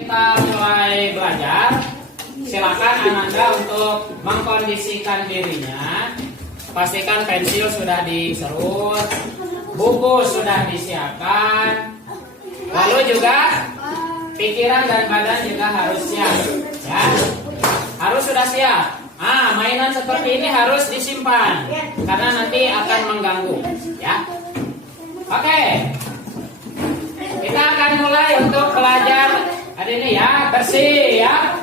Kita mulai belajar. Silakan Ananda untuk mengkondisikan dirinya. Pastikan pensil sudah diserut, buku sudah disiapkan, lalu juga pikiran dan badan juga harus siap, ya. Harus sudah siap. Mainan seperti ini harus disimpan karena nanti akan mengganggu, ya. Oke. Kita akan mulai untuk belajar hari ini, ya. Bersih, ya.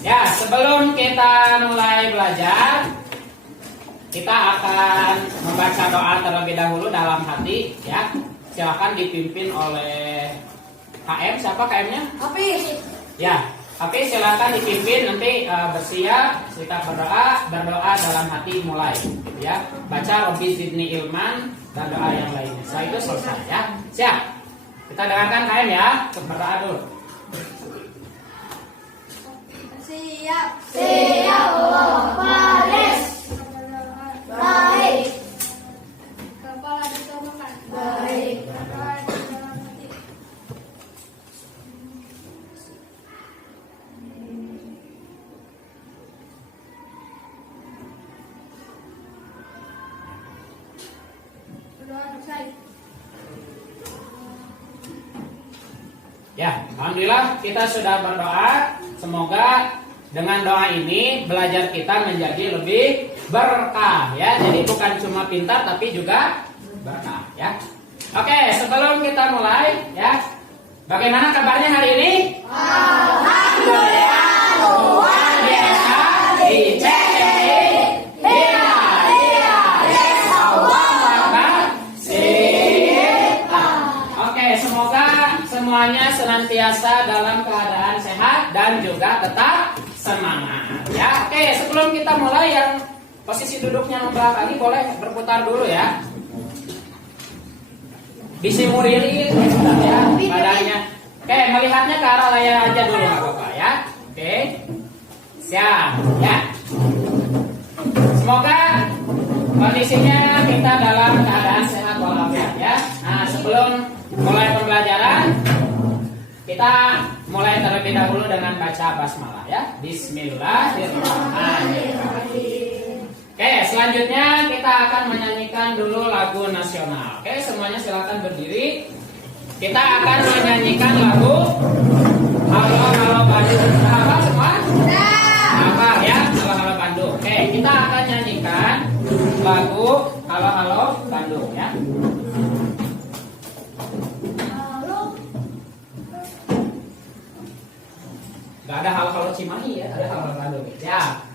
Ya, sebelum kita mulai belajar, kita akan membaca doa terlebih dahulu dalam hati, ya. Silakan dipimpin oleh KM. Siapa KM-nya? Hafiz. Ya, Hafiz silakan dipimpin. Nanti bersiap, kita berdoa dalam hati mulai, ya. Baca Robbi Zidni Ilman dan doa yang lainnya. Setelah itu selesai, ya. Siap. Kita dengarkan KM, ya. Berdoa dulu. Siap Allah Faris. Baik. Kepala dituangkan. Baik. Ya, alhamdulillah kita sudah berdoa. Semoga dengan doa ini belajar kita menjadi lebih berkah, ya. Jadi bukan cuma pintar tapi juga berkah, ya. Oke, sebelum kita mulai, ya. Bagaimana kabarnya hari ini? Alhamdulillah luar biasa dicerai. Oke, semoga semuanya senantiasa dalam keadaan sehat dan juga tetap semangat, ya. Oke, sebelum kita mulai, yang posisi duduknya membelakangi boleh berputar dulu, ya. Disimuliri, ya, badannya. Oke, melihatnya ke arah layar aja dulu, nggak apa-apa, ya. Oke, siap, ya. Semoga kondisinya kita dalam keadaan sehat walafiat, ya. Nah, sebelum mulai pembelajaran, kita mulai terlebih dahulu dengan baca basmalah, ya. Bismillahirrahmanirrahim. Oke, selanjutnya kita akan menyanyikan dulu lagu nasional. Oke, semuanya silakan berdiri. Kita akan menyanyikan lagu Halo Halo Bandung. Apa semua? Apa, ya? Halo Halo Bandung. Oke, kita akan nyanyikan lagu Halo Halo Bandung, ya. Gak ada hal-hal Cimahi, ya, ada hal-hal Bandung, ya.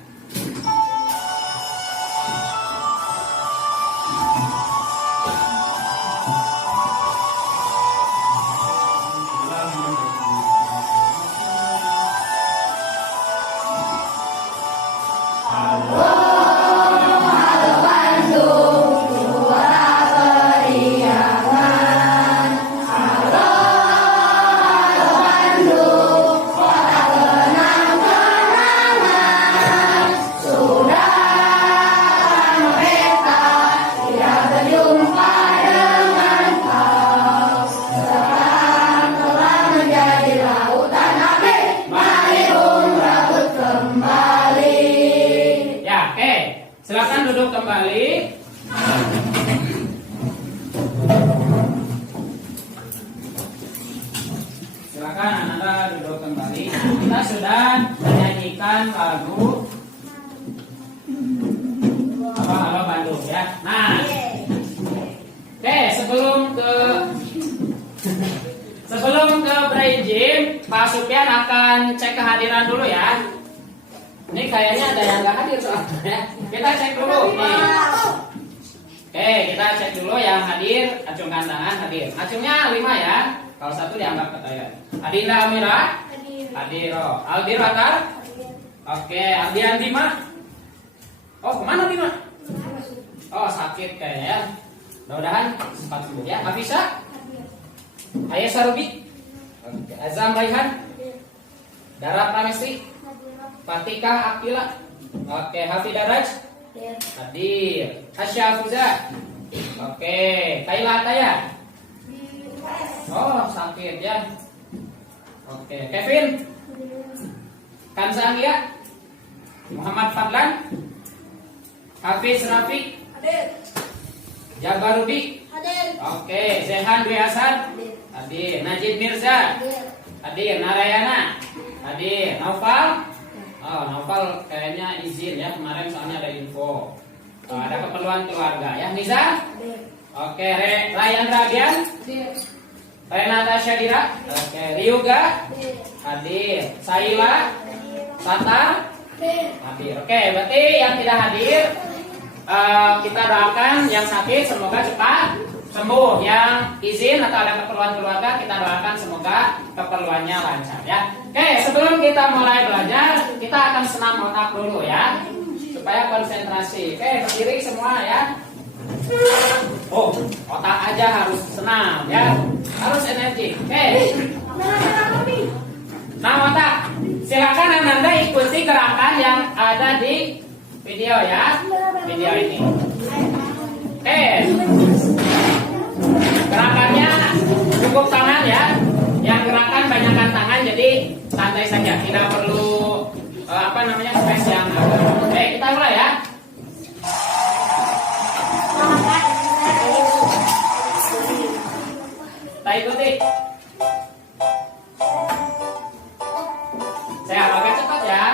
Silakan duduk kembali. Silakan Anda duduk kembali. Kita sudah menyanyikan lagu Halo Halo Bandung, ya. Nah, oke, sebelum ke Bray Gym, Pak Sufyan akan cek kehadiran dulu, ya. Ini kayaknya ada yang nggak hadir soalnya, ya. Kita cek dulu nih. Oke, kita cek dulu yang hadir. Acungkan tangan, hadir. Acungnya 5, ya. Kalau 1 dianggap ketahuan. Adinda Amira? Hadir. Aldi Ratar? Oke, Aldian Bima? Oh, kemana Bima? Oh, sakit kayaknya, ya. Mudah-mudahan sempat sembuh, ya. Afisa? Ayah Sarubi? Azam Raihan? Darat Pramesti? Fatika Akila? Oke, Hafidah Raj? Hadir. Hasya Fuza? Oke, Kaila Taya? Oh, sakit ya. Oke, Kevin. Kansa Anggia. Muhammad Fadlan. Hafiz Rafiq. Hadir. Jabarudi. Hadir. Oke, Zehan Dwi Hasan. Hadir. Najib Mirza. Hadir. Hadir. Narayana. Hadir. Naufal. Oh, Naufal kayaknya izin ya, kemarin soalnya ada info. Oh, ada keperluan keluarga ya. Nisa. Hadir. Oke, Ryan Rabian. Hadir. Renata Syadira. Oke, Ryuga. Hadir. Hadir. Saila. Tata. Hadir. Hadir. Oke, berarti yang tidak hadir kita doakan yang sakit semoga cepat sembuh. Yang izin atau ada keperluan keluarga kita doakan semoga keperluannya lancar ya. Oke, sebelum kita mulai belajar kita akan senam otak dulu ya supaya konsentrasi. Oke, berdiri semua ya. Oh, otak aja harus senam ya, harus energi. Oke. Nah, otak. Silakan Ananda ikuti gerakan yang ada di video ya. Video ini. Oke. Gerakannya cukup tangan ya. Yang gerakan banyakkan tangan jadi santai saja, tidak perlu space yang agak. Oke, kita mulai ya. Kita ikuti. Saya agak cepat ya.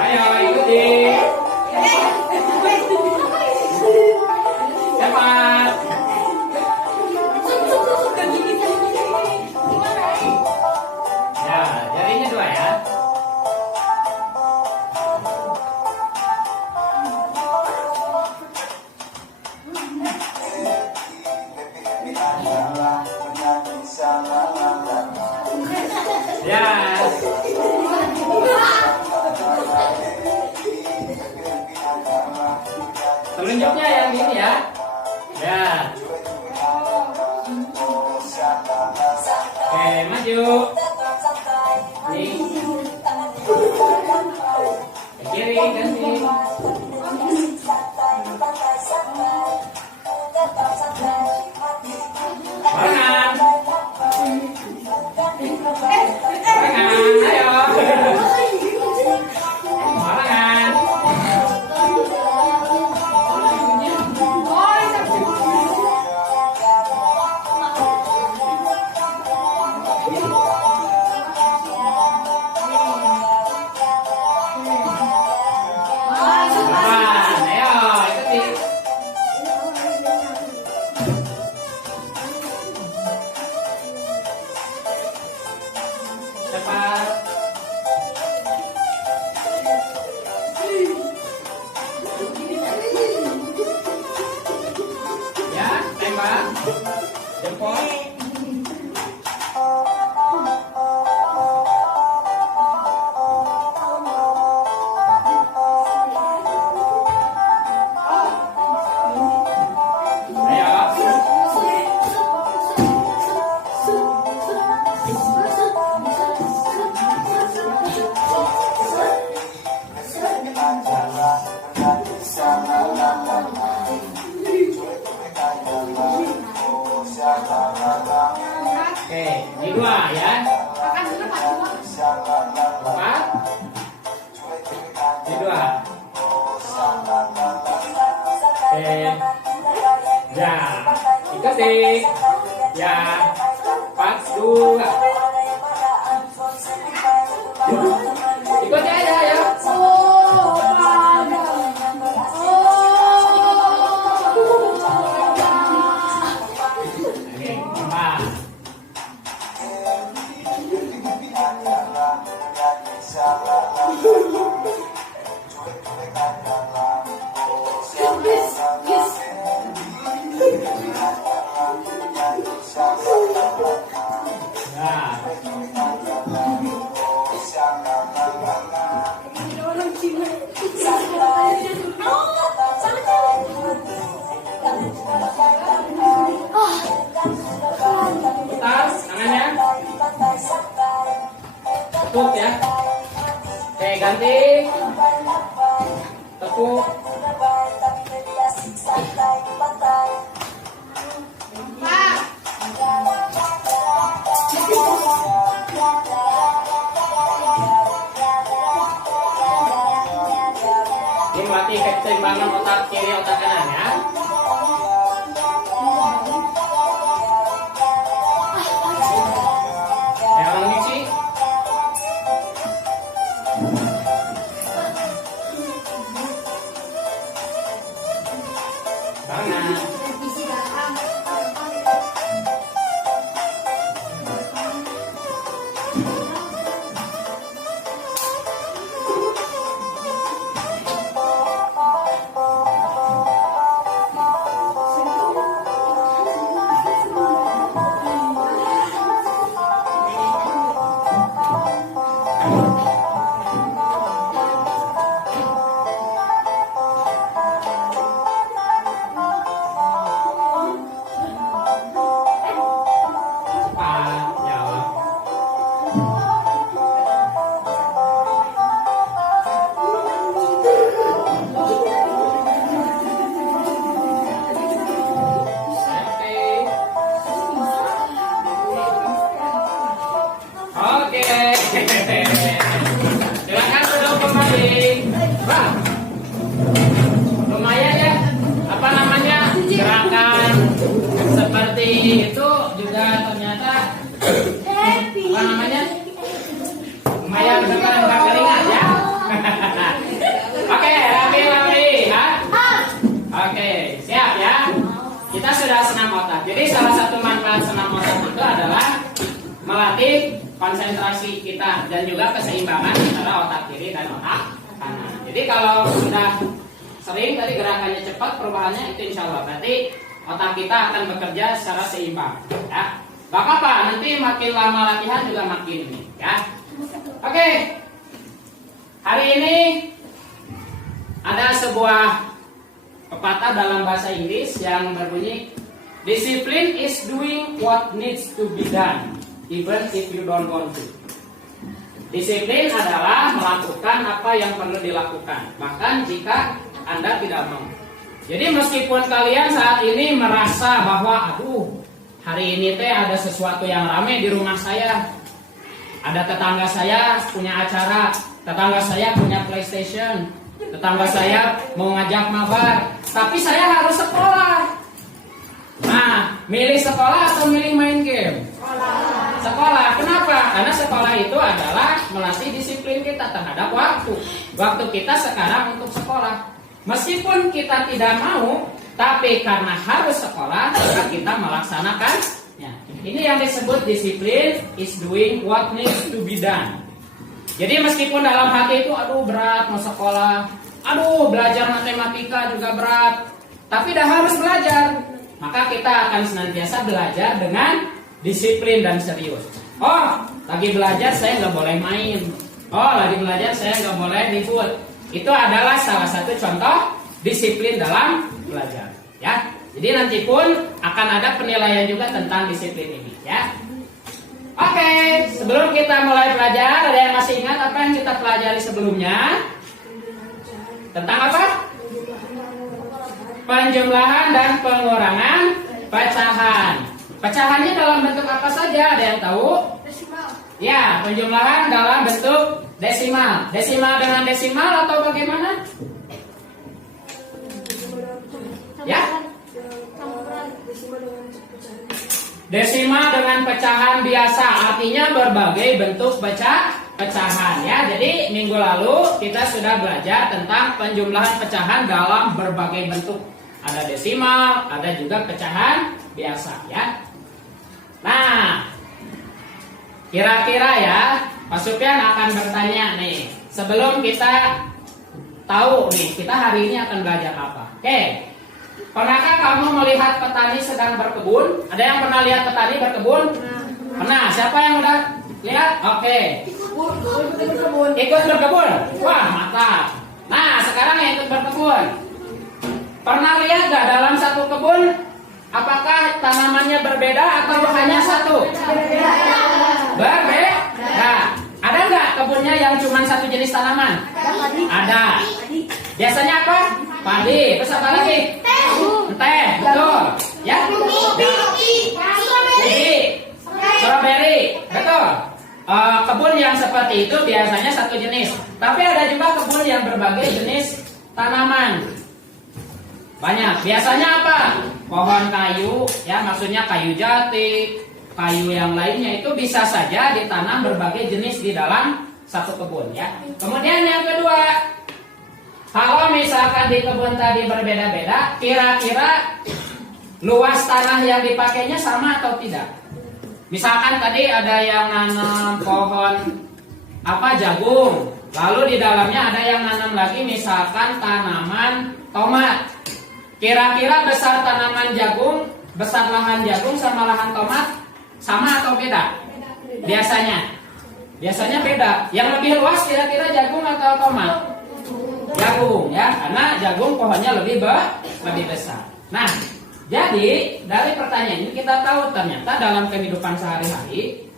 Ayo ikuti. Cepat. Ya, jarinya 2 ya. Ya. Telunjuknya yang ini ya. Ya. Oke, maju. Nih. Ke kiri ganti. Barengan. Barengan, ayo. Barengan. Barengan, ayo ikuti. Cepat. Ya, tembak. Jempol. Oke, ini 2 ya. 4. Ini 2. Oke. Ya, ikuti. Ya. 4, 2. Ikuti aja ya. Oke, 4. Putar tangannya. Tepuk ya. Oke, ganti. Tepuk. kiri, otak kanan ya. Ya, orang ngisi. Banget. Cepat jawab. Oke. Silakan duduk kembali. Bang. Lumayan ya. Apa namanya? Gerakan seperti itu juga ternyata apa namanya? Lumayan dengan nggak keringat ya. Oke, rapi-rapi, ha? Oke, siap ya. Kita sudah senam otak. Jadi salah satu manfaat senam otak itu adalah melatih konsentrasi kita dan juga keseimbangan antara otak kiri dan otak kanan. Jadi kalau sudah sering tadi gerakannya cepat, perubahannya itu insya Allah berarti otak kita akan bekerja secara seimbang. Ya, gak apa-apa. Nanti makin lama latihan juga makin ini. Ya, oke. Hari ini ada sebuah pepatah dalam bahasa Inggris yang berbunyi, discipline is doing what needs to be done, even if you don't want to. Disiplin adalah melakukan apa yang perlu dilakukan, bahkan jika Anda tidak mau. Jadi meskipun kalian saat ini merasa bahwa aduh, hari ini teh ada sesuatu yang ramai di rumah saya. Ada tetangga saya punya acara, tetangga saya punya PlayStation, tetangga saya mau ngajak mabar, tapi saya harus sekolah. Nah, milih sekolah atau milih main game? Sekolah. Kenapa? Karena sekolah itu adalah melatih disiplin kita terhadap waktu. Waktu kita sekarang untuk sekolah. Meskipun kita tidak mau, tapi karena harus sekolah, maka kita melaksanakannya. Ini yang disebut disiplin is doing what needs to be done. Jadi meskipun dalam hati itu, aduh berat mau sekolah, aduh belajar matematika juga berat, tapi dah harus belajar. Maka kita akan senantiasa belajar dengan disiplin dan serius. Oh, lagi belajar saya nggak boleh main. Oh, lagi belajar saya nggak boleh ribut. Itu adalah salah satu contoh disiplin dalam belajar. Ya, jadi nanti pun akan ada penilaian juga tentang disiplin ini. Ya. Oke, sebelum kita mulai belajar, ada yang masih ingat apa yang kita pelajari sebelumnya? Tentang apa? Penjumlahan dan pengurangan pecahan. Pecahannya dalam bentuk apa saja? Ada yang tahu? Desimal. Ya, penjumlahan dalam bentuk desimal. Desimal dengan desimal atau bagaimana? Ya? Desimal dengan pecahan biasa, artinya berbagai bentuk pecahan ya. Jadi minggu lalu kita sudah belajar tentang penjumlahan pecahan dalam berbagai bentuk. Ada desimal, ada juga pecahan biasa ya. Nah, kira-kira ya, Pak Sufyan akan bertanya nih, sebelum kita tahu nih, kita hari ini akan belajar apa? Oke, pernahkah kamu melihat petani sedang berkebun? Ada yang pernah lihat petani berkebun? Pernah. Siapa yang udah lihat? Oke. Ikut berkebun? Wah, mantap. Nah, sekarang yang ikut berkebun. Pernah lihat gak dalam satu kebun, apakah tanamannya berbeda atau hanya satu? Berbeda. Ada nggak kebunnya yang cuma satu jenis tanaman? Ada. Biasanya apa? Padi. Terus apa lagi? Teh. Betul. Ya. Strawberry. Betul. Kebun yang seperti itu biasanya satu jenis. Tapi ada juga kebun yang berbagai jenis tanaman. Banyak. Biasanya apa? Pohon kayu, ya maksudnya kayu jati, kayu yang lainnya itu bisa saja ditanam berbagai jenis di dalam satu kebun ya. Kemudian yang kedua, kalau misalkan di kebun tadi berbeda-beda, kira-kira luas tanah yang dipakainya sama atau tidak? Misalkan tadi ada yang nanam pohon jagung, lalu di dalamnya ada yang nanam lagi misalkan tanaman tomat. Kira-kira besar tanaman jagung, besar lahan jagung sama lahan tomat sama atau beda? Biasanya beda. Yang lebih luas kira-kira jagung atau tomat? Jagung ya, karena jagung pohonnya lebih besar. Nah, jadi dari pertanyaan ini kita tahu ternyata dalam kehidupan sehari-hari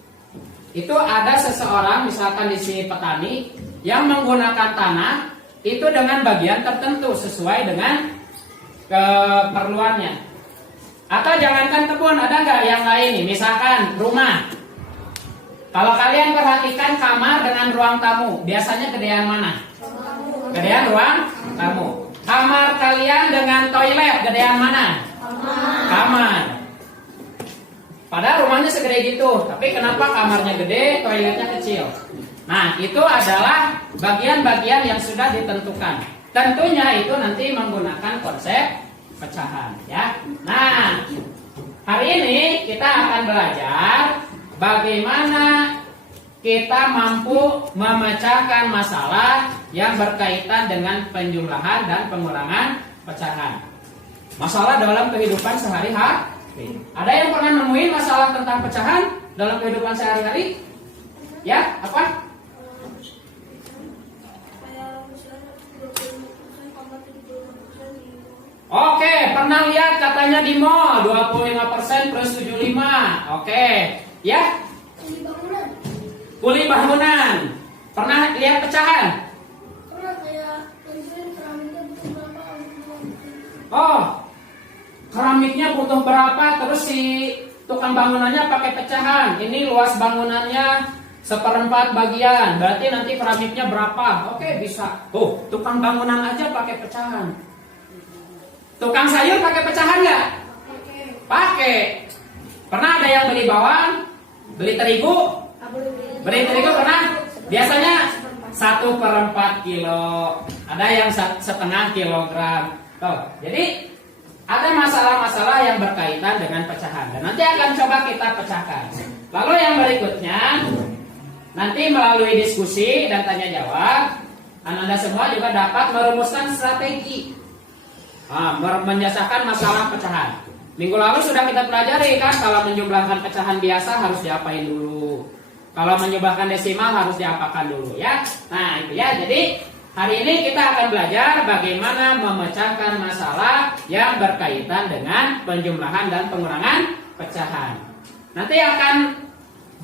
itu ada seseorang misalkan di sini petani yang menggunakan tanah itu dengan bagian tertentu sesuai dengan keperluannya. Atau jangankan kebun, ada nggak yang lain nih? Misalkan rumah. Kalau kalian perhatikan kamar dengan ruang tamu, biasanya gedean mana? Gedean ruang tamu. Kamar kalian dengan toilet, gedean mana? Kamar. Padahal rumahnya segede gitu, tapi kenapa kamarnya gede, toiletnya kecil? Nah, itu adalah bagian-bagian yang sudah ditentukan. Tentunya itu nanti menggunakan konsep pecahan ya. Nah, hari ini kita akan belajar bagaimana kita mampu memecahkan masalah yang berkaitan dengan penjumlahan dan pengurangan pecahan. Masalah dalam kehidupan sehari-hari. Ada yang pernah nemuin masalah tentang pecahan dalam kehidupan sehari-hari? Ya, apa? Oke, pernah lihat katanya di mall 25% plus 75. Oke, ya? Kuli bangunan. Pernah lihat pecahan? Pernah, kayak keramiknya butuh berapa? Oh, keramiknya butuh berapa? Terus si tukang bangunannya pakai pecahan. Ini luas bangunannya 1/4 bagian. Berarti nanti keramiknya berapa? Oke, bisa. Tuh, tukang bangunan aja pakai pecahan. Tukang sayur pakai pecahan nggak? Pakai. Pernah ada yang beli bawang, beli terigu? Beli terigu pernah? Biasanya 1/4 kilo. Ada yang 1/2 kilogram. Tuh, jadi ada masalah-masalah yang berkaitan dengan pecahan. Dan nanti akan coba kita pecahkan. Lalu yang berikutnya, nanti melalui diskusi dan tanya jawab, Anda semua juga dapat merumuskan strategi. Menyelesaikan masalah pecahan. Minggu lalu sudah kita pelajari kan, kalau menjumlahkan pecahan biasa harus diapain dulu. Kalau menjumlahkan desimal harus diapakan dulu ya. Nah itu ya, jadi hari ini kita akan belajar bagaimana memecahkan masalah yang berkaitan dengan penjumlahan dan pengurangan pecahan. Nanti akan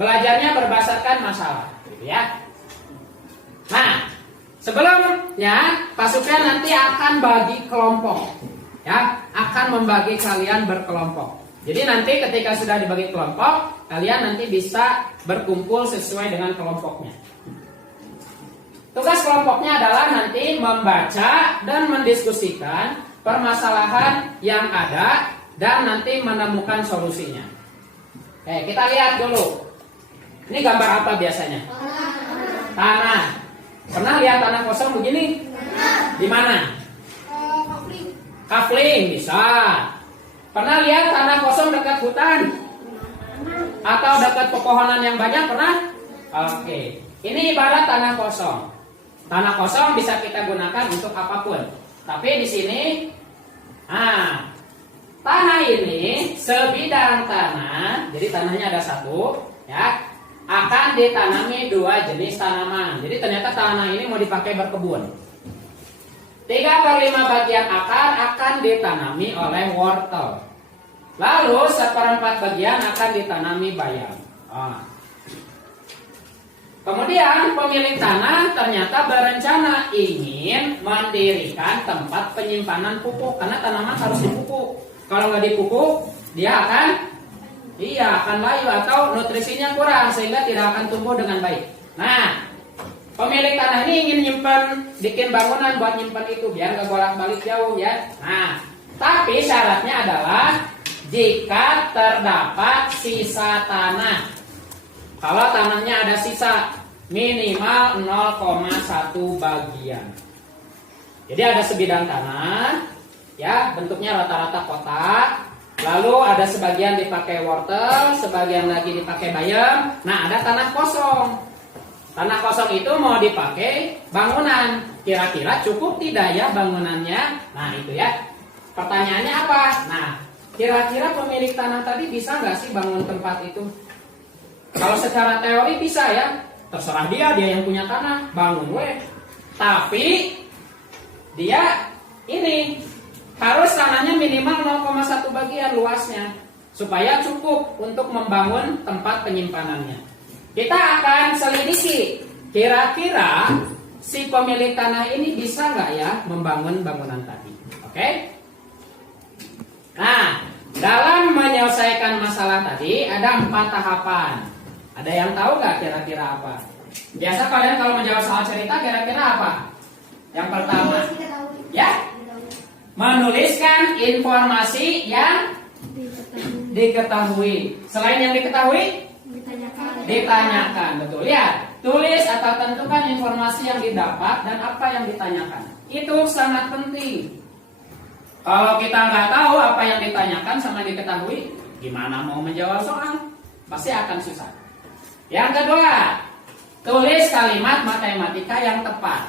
belajarnya berdasarkan masalah gitu ya. Nah, sebelumnya Pak Sufyan nanti akan bagi kelompok, ya, akan membagi kalian berkelompok. Jadi nanti ketika sudah dibagi kelompok, kalian nanti bisa berkumpul sesuai dengan kelompoknya. Tugas kelompoknya adalah nanti membaca dan mendiskusikan permasalahan yang ada dan nanti menemukan solusinya. Oke, kita lihat dulu. Ini gambar apa biasanya? Tanah. Pernah lihat tanah kosong begini? Di mana? Kafling bisa. Pernah lihat tanah kosong dekat hutan? Atau dekat pepohonan yang banyak? Pernah? Oke. Ini ibarat tanah kosong. Tanah kosong bisa kita gunakan untuk apapun. Tapi di sini, tanah ini sebidang tanah. Jadi tanahnya ada satu, ya. Akan ditanami 2 jenis tanaman. Jadi ternyata tanah ini mau dipakai berkebun. 3/5 bagian akar akan ditanami oleh wortel. Lalu 1/4 bagian akan ditanami bayam. Kemudian pemilik tanah ternyata berencana ingin mendirikan tempat penyimpanan pupuk. Karena tanaman harus dipupuk. Kalau nggak dipupuk, dia akan layu atau nutrisinya kurang sehingga tidak akan tumbuh dengan baik. Nah, pemilik tanah ini ingin bikin bangunan buat nyimpan itu biar nggak bolak-balik jauh ya. Nah, Tapi syaratnya adalah jika terdapat sisa tanah. Kalau tanahnya ada sisa minimal 0,1 bagian. Jadi ada sebidang tanah, ya bentuknya rata-rata kotak. Lalu ada sebagian dipakai wortel, sebagian lagi dipakai bayam. Nah, ada tanah kosong. Tanah kosong itu mau dipakai bangunan. Kira-kira cukup tidak ya bangunannya? Nah, itu ya. Pertanyaannya apa? Nah, kira-kira pemilik tanah tadi bisa nggak sih bangun tempat itu? Kalau secara teori bisa ya. Terserah dia yang punya tanah, bangun weh. Tapi dia ini harus tanahnya minimal 0,1 bagian luasnya supaya cukup untuk membangun tempat penyimpanannya. Kita akan selidiki kira-kira si pemilik tanah ini bisa nggak ya membangun bangunan tadi. Oke? Nah, dalam menyelesaikan masalah tadi ada 4 tahapan. Ada yang tahu nggak kira-kira apa? Biasa kalian kalau menjawab soal cerita kira-kira apa? Yang pertama, ya, menuliskan informasi yang diketahui. Selain yang diketahui, ditanyakan. Betul ya. Tulis atau tentukan informasi yang didapat dan apa yang ditanyakan. Itu sangat penting. Kalau kita nggak tahu apa yang ditanyakan sama diketahui, gimana mau menjawab soal? Pasti akan susah. Yang kedua, tulis kalimat matematika yang tepat.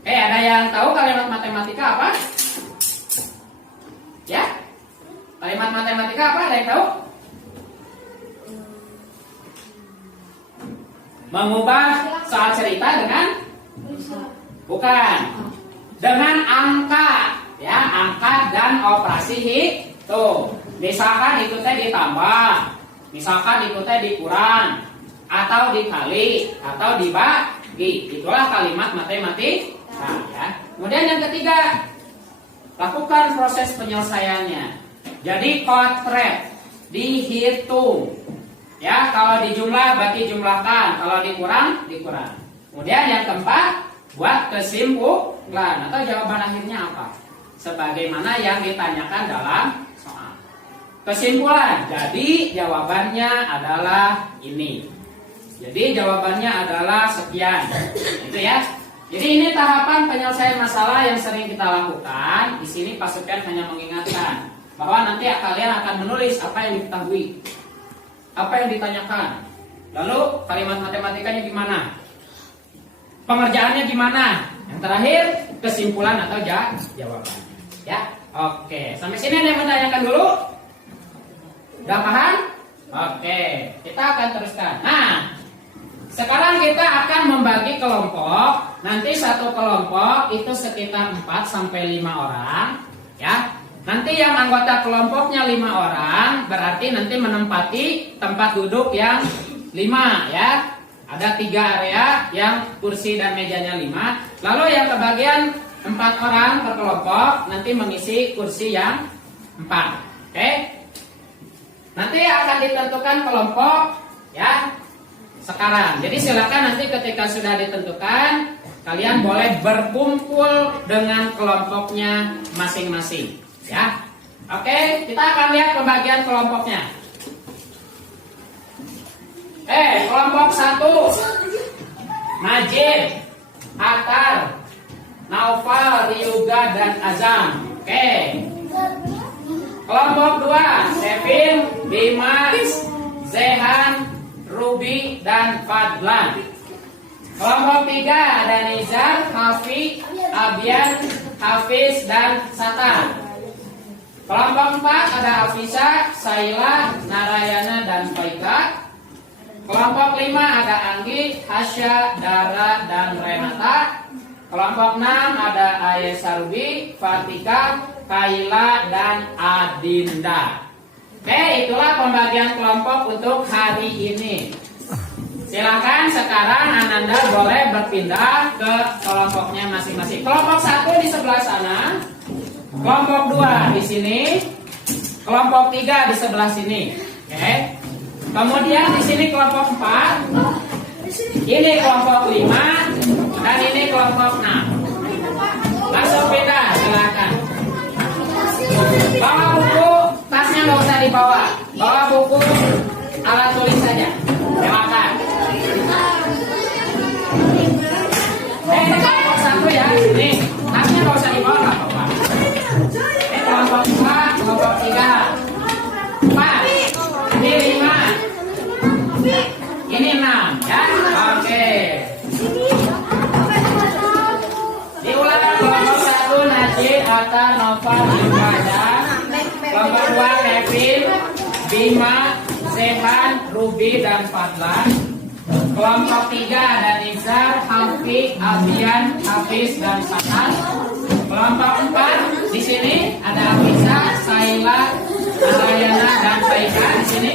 Ada yang tahu kalimat matematika apa? Ya? Kalimat matematika apa? Ada yang tahu? Mengubah soal cerita dengan? Bukan. Dengan angka. Ya, angka dan operasi hitung. Misalkan itu teh ditambah, misalkan itu teh dikurang, atau dikali, atau dibagi. Itulah kalimat matematika. Ya. Kemudian yang ketiga, lakukan proses penyelesaiannya. Jadi kotret, dihitung. Ya, kalau dijumlah berarti jumlahkan, kalau dikurang dikurang. Kemudian yang keempat, buat kesimpulan atau jawaban akhirnya apa? Sebagaimana yang ditanyakan dalam soal. Kesimpulan, jadi jawabannya adalah ini. Jadi jawabannya adalah sekian. Itu ya. Jadi ini tahapan penyelesaian masalah yang sering kita lakukan. Di sini Pak Sufyan hanya mengingatkan bahwa nanti kalian akan menulis apa yang diketahui, apa yang ditanyakan. Lalu kalimat matematikanya gimana? Pengerjaannya gimana? Yang terakhir kesimpulan atau jawaban. Ya, oke. Sampai sini ada yang menanyakan dulu? Udah paham? Oke, kita akan teruskan. Nah, sekarang kita akan membagi kelompok. Nanti satu kelompok itu sekitar 4 sampai 5 orang, ya. Nanti yang anggota kelompoknya 5 orang, berarti nanti menempati tempat duduk yang 5, ya. Ada 3 area yang kursi dan mejanya 5. Lalu yang kebagian 4 orang per kelompok nanti mengisi kursi yang 4. Oke? Nanti akan ditentukan kelompok, ya. Sekarang. Jadi silakan nanti ketika sudah ditentukan, kalian boleh berkumpul dengan kelompoknya masing-masing, ya. Oke, kita akan lihat pembagian kelompoknya. Kelompok 1, Majid, Atar, Naufal, Ryuga, dan Azam. Oke. Kelompok 2, Devin, Dimas, Zehan, Ruby, dan Fadlan. Kelompok 3 ada Nizar, Hafi, Abian, Hafiz, dan Satan. Kelompok 4 ada Afisa, Saila, Narayana, dan Faika. Kelompok 5 ada Anggi, Hasya, Dara, dan Renata. Kelompok 6 ada Ayesa Ruby, Fatika, Kaila, dan Adinda. Oke, itulah pembagian kelompok untuk hari ini. Silakan sekarang Ananda boleh berpindah ke kelompoknya masing-masing. Kelompok 1 di sebelah sana, kelompok 2 di sini, kelompok 3 di sebelah sini. Oke. Kemudian di sini kelompok 4, ini kelompok 5, dan ini kelompok 6. Langsung pindah, silakan. Bawa buku, tasnya nggak usah dibawa. Bawa buku, alat tulis saja. Silakan. Kelompok satu ya. Nih, tasnya nggak usah dibawa nggak apa-apa. Kelompok 2, kelompok 3, 4, ini 5, ini 6 ya. Oke. Diulang kelompok 1 Najib, Atta, Nova, Ibadah. Kelompok 2 Kevin, Bima, Zehan, Ruby dan Fadlan. Kelompok 3 ada Nizar, Hafiq, Albian, Hafiz dan Sahan. Kelompok 4 di sini ada Afisa, Saila, Narayana dan Saika di sini.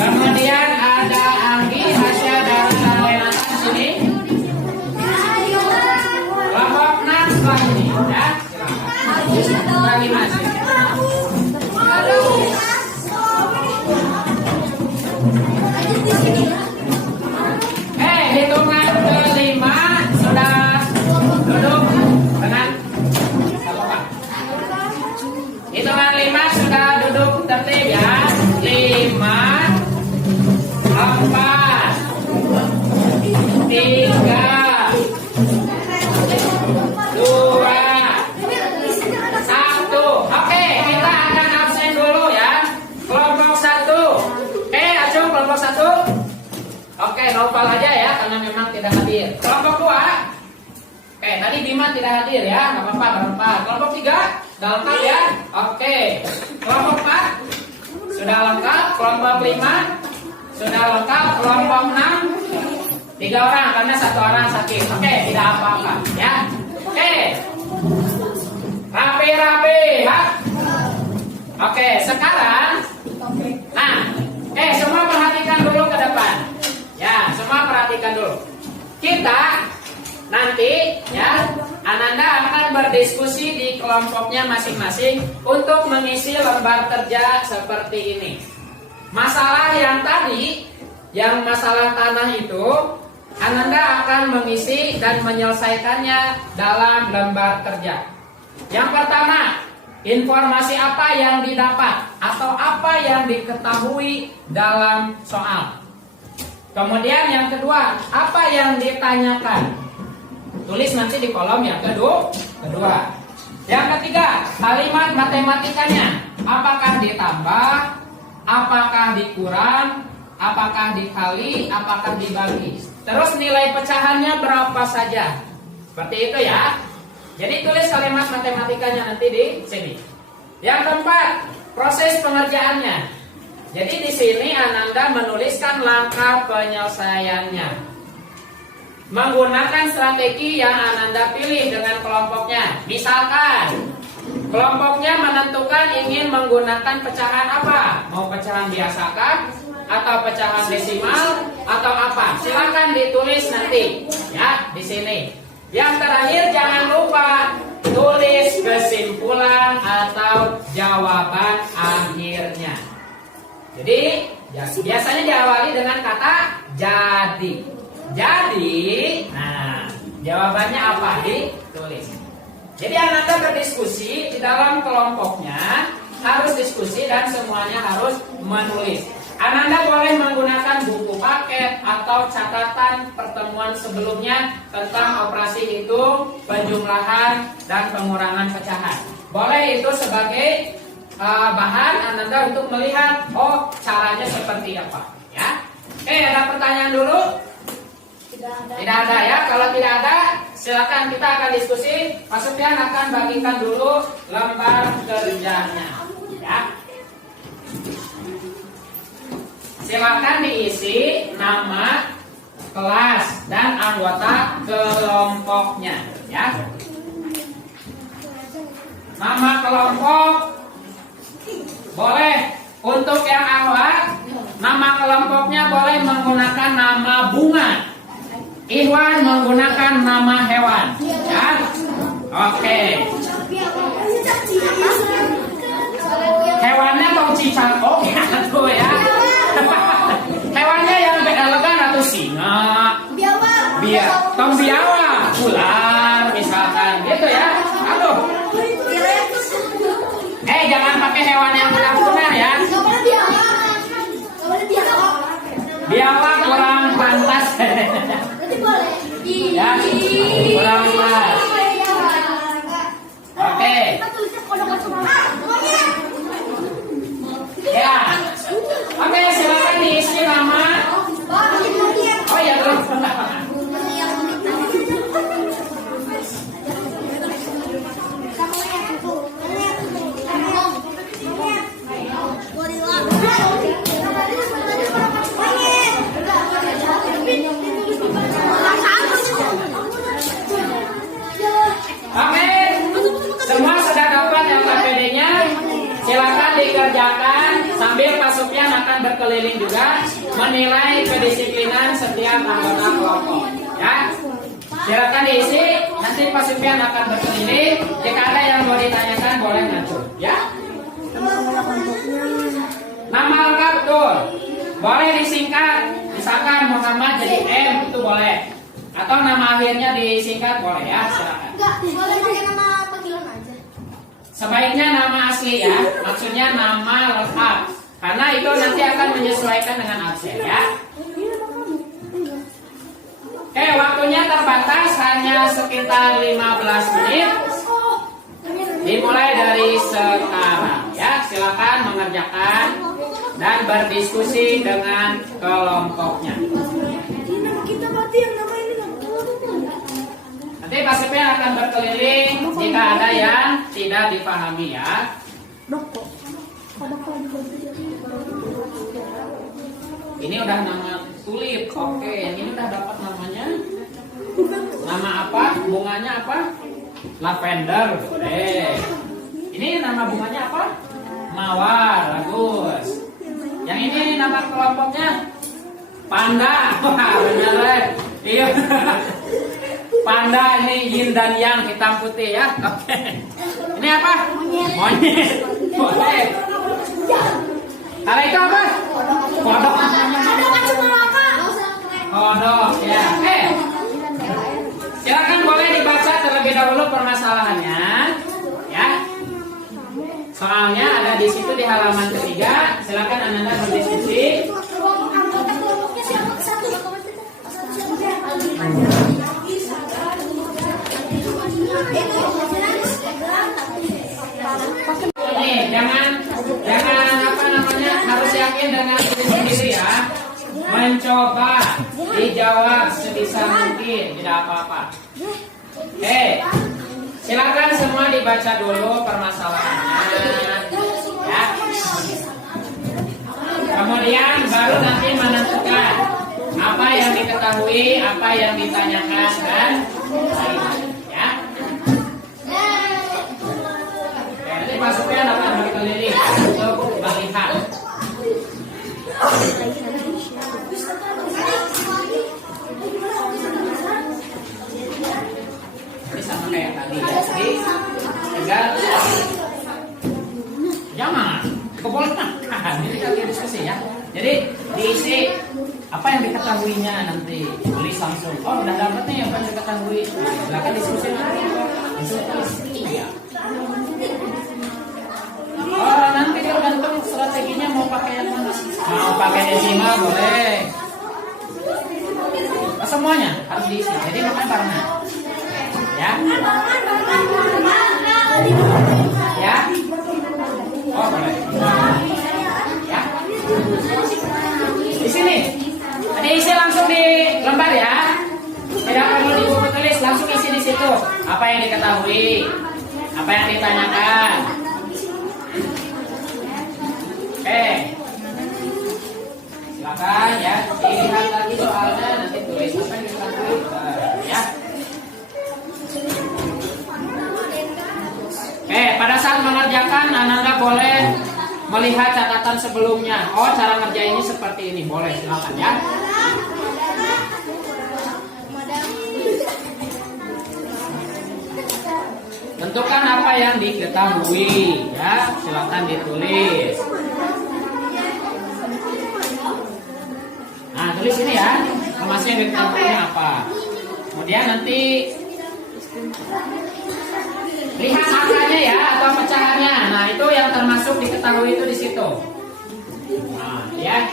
Kemudian ada Anggi, Hasya dan Renata di sini. Kelompok 6 setelah ini ya. Silakan. Bagi masih. Hitungan kelima sudah duduk tenang. Hitungan 5 sudah duduk tertib ya. 5, 4, 3, 2, 1. Oke, kita akan absen dulu ya. Kelompok 1. Oke, Acung kelompok 1. Oke, Noval aja ya karena memang tidak hadir. Kelompok 2. Oke, tadi Bima tidak hadir ya, nggak apa-apa berempat. Kelompok 3 sudah lengkap ya. Oke. Kelompok 4 sudah lengkap. Kelompok 5 sudah lengkap. Kelompok 6 3 orang karena 1 orang sakit. Oke, tidak apa-apa ya. Oke. Rapi-rapi ya. Oke, sekarang semua perhatikan dulu ke depan. Ya, semua perhatikan dulu. Kita nanti ya, Ananda akan berdiskusi di kelompoknya masing-masing untuk mengisi lembar kerja seperti ini. Masalah yang tadi, yang masalah tanah itu, Ananda akan mengisi dan menyelesaikannya dalam lembar kerja. Yang pertama, informasi apa yang didapat atau apa yang diketahui dalam soal. Kemudian yang kedua, apa yang ditanyakan? Tulis nanti di kolom yang kedua. Yang ketiga, kalimat matematikanya. Apakah ditambah? Apakah dikurang? Apakah dikali? Apakah dibagi? Terus nilai pecahannya berapa saja? Seperti itu ya. Jadi tulis kalimat matematikanya nanti di sini. Yang keempat, proses pengerjaannya. Jadi di sini Ananda menuliskan langkah penyelesaiannya menggunakan strategi yang Ananda pilih dengan kelompoknya. Misalkan kelompoknya menentukan ingin menggunakan pecahan apa? Mau pecahan biasa kah? Atau pecahan desimal? Atau apa? Silakan ditulis nanti ya di sini. Yang terakhir jangan lupa tulis kesimpulan atau jawaban akhirnya. Jadi biasanya diawali dengan kata jadi. Nah jawabannya apa? Ditulis. Jadi Ananda berdiskusi di dalam kelompoknya, harus diskusi dan semuanya harus menulis. Ananda boleh menggunakan buku paket atau catatan pertemuan sebelumnya tentang operasi hitung, penjumlahan, dan pengurangan pecahan. Boleh itu sebagai bahan Ananda untuk melihat caranya seperti apa ya. Ada pertanyaan dulu? Tidak ada ya. Kalau tidak ada, silakan kita akan diskusi. Pak Sufyan akan bagikan dulu lembar kerjanya ya. Silakan diisi nama, kelas, dan anggota kelompoknya ya. Nama kelompok boleh untuk yang awal, nama kelompoknya boleh menggunakan nama bunga. Iwan menggunakan nama hewan ya. Oke. Hewannya tong cicak. Gitu ya. Hewannya yang elegan atau singa? Tong biawak, ular misalkan gitu ya. Aduh. pakai hewan yang udah punah ya. Nggak boleh biawak. Nggak boleh biawak. Biawak kurang pantas. Berarti boleh. Ya, kurang pas. Oke. Ya. Oke, silakan diisi nama. Oh ya, belum. Oke, semua sudah dapat LKPD-nya. Silakan dikerjakan sambil Pak Sufyan akan berkeliling juga menilai kedisiplinan setiap anggota kelompok. Ya, silakan diisi. Nanti Pak Sufyan akan berkeliling. Jika ada yang mau ditanyakan boleh ngatur. Ya. Nama lengkap betul. Boleh disingkat. Misalkan Muhammad jadi M itu boleh. Atau nama akhirnya disingkat boleh ya. Silakan. Enggak, boleh pakai nama panggilan aja. Sebaiknya nama asli ya, maksudnya nama lengkap. Karena itu nanti akan menyesuaikan dengan absen ya. Oke, waktunya terbatas hanya sekitar 15 menit. Dimulai dari sekarang ya. Silakan mengerjakan dan berdiskusi dengan kelompoknya. Kita berarti yang nama ini Nanti Pak Sufyan akan berkeliling jika ada yang tidak dipahami ya. Ini udah nama tulip. Oke, yang ini udah dapat namanya. Nama apa? Bunganya apa? Lavender. Ini nama bunganya apa? Mawar. Bagus. Yang ini nama kelompoknya panda. Wah, benar. Iya. Panda ini yin dan yang, hitam putih ya. Oke. Ini apa? Monyet. Boleh. Kalau itu apa? Kodok. Kodok ya. Silakan boleh dibaca terlebih dahulu permasalahannya. Ya. Soalnya ada di situ di halaman ketiga. Silakan Anda berdiskusi. Nih, jangan apa namanya, harus yakin dengan diri sendiri ya. Mencoba dijawab sebisa mungkin, tidak apa-apa. Silakan semua dibaca dulu permasalahannya. Ya. Kemudian baru nanti menentukan apa yang diketahui, apa yang ditanyakan dan lain-lain. Ya. Nanti Pak Sufyan akan berkeliling untuk melihat. Ini sama kayak tadi ya. Jadi tinggal jangan kebolehkan. Ini kita diskusi ya. Jadi diisi apa yang diketahuinya nanti, tulis langsung. Oh, udah dapat nih apa yang diketahui. Silakan diskusi nanti. Iya. Oh, nanti tergantung strateginya mau pakai yang mana. Mau pakai desimal boleh. Oh, semuanya harus diisi. Jadi makan barengan. Ya. Ya. Oh, boleh. Ya. Di sini. Tadi isi langsung di lembar ya. Tidak perlu di buku tulis, langsung isi di situ. Apa yang diketahui, apa yang ditanyakan. Silakan ya, dilihat lagi soalnya nanti tulis apa yang diketahui. Ya. Pada saat mengerjakan Ananda boleh melihat catatan sebelumnya. Oh, cara ngerjainnya seperti ini. Boleh, silakan ya. Tentukan apa yang diketahui ya, silakan ditulis. Nah, tulis ini ya, informasi yang diketahui apa. Kemudian nanti lihat angkanya ya atau pecahannya. Nah, itu yang termasuk masuk diketahui itu di situ. Nah, ya.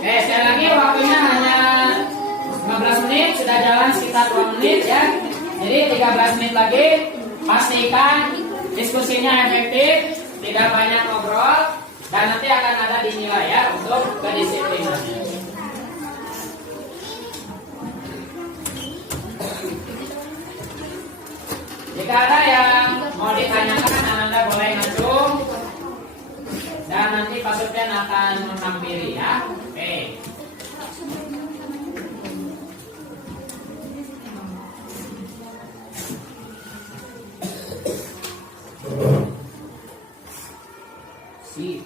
Oke, sekali lagi waktunya hanya 15 menit, sudah jalan sekitar 2 menit ya. Jadi 13 menit lagi, pastikan diskusinya efektif, tidak banyak ngobrol, dan nanti akan ada dinilai ya untuk kedisiplinannya. Jika ada yang mau ditanyakan, Anda boleh ngacung dan nanti Pak Sufyan akan menghampiri ya. Oke. Sip.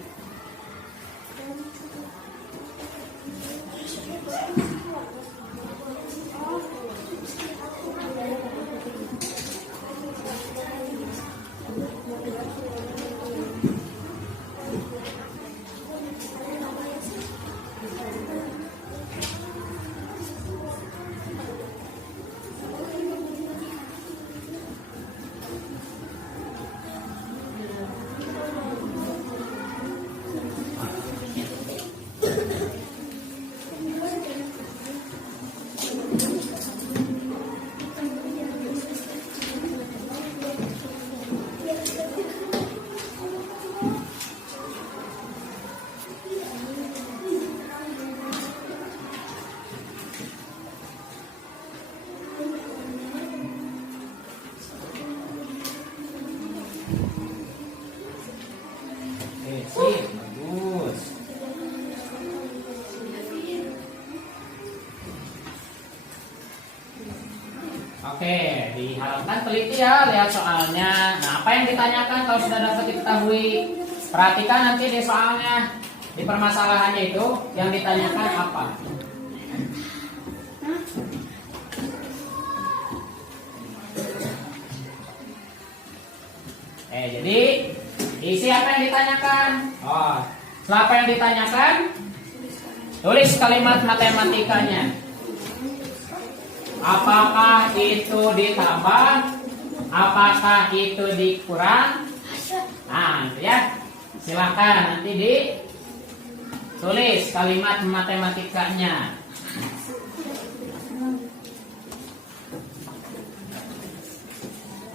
Sip, bagus. Oke, diharapkan teliti ya, lihat soalnya. Nah, apa yang ditanyakan kalau sudah dapat diketahui, perhatikan nanti di soalnya, di permasalahannya itu yang ditanyakan apa. Jadi isi apa yang ditanyakan? Oh, setelah apa yang ditanyakan, tulis kalimat matematikanya. Apakah itu ditambah? Apakah itu dikurang? Nah, itu ya. Silakan nanti ditulis kalimat matematikanya.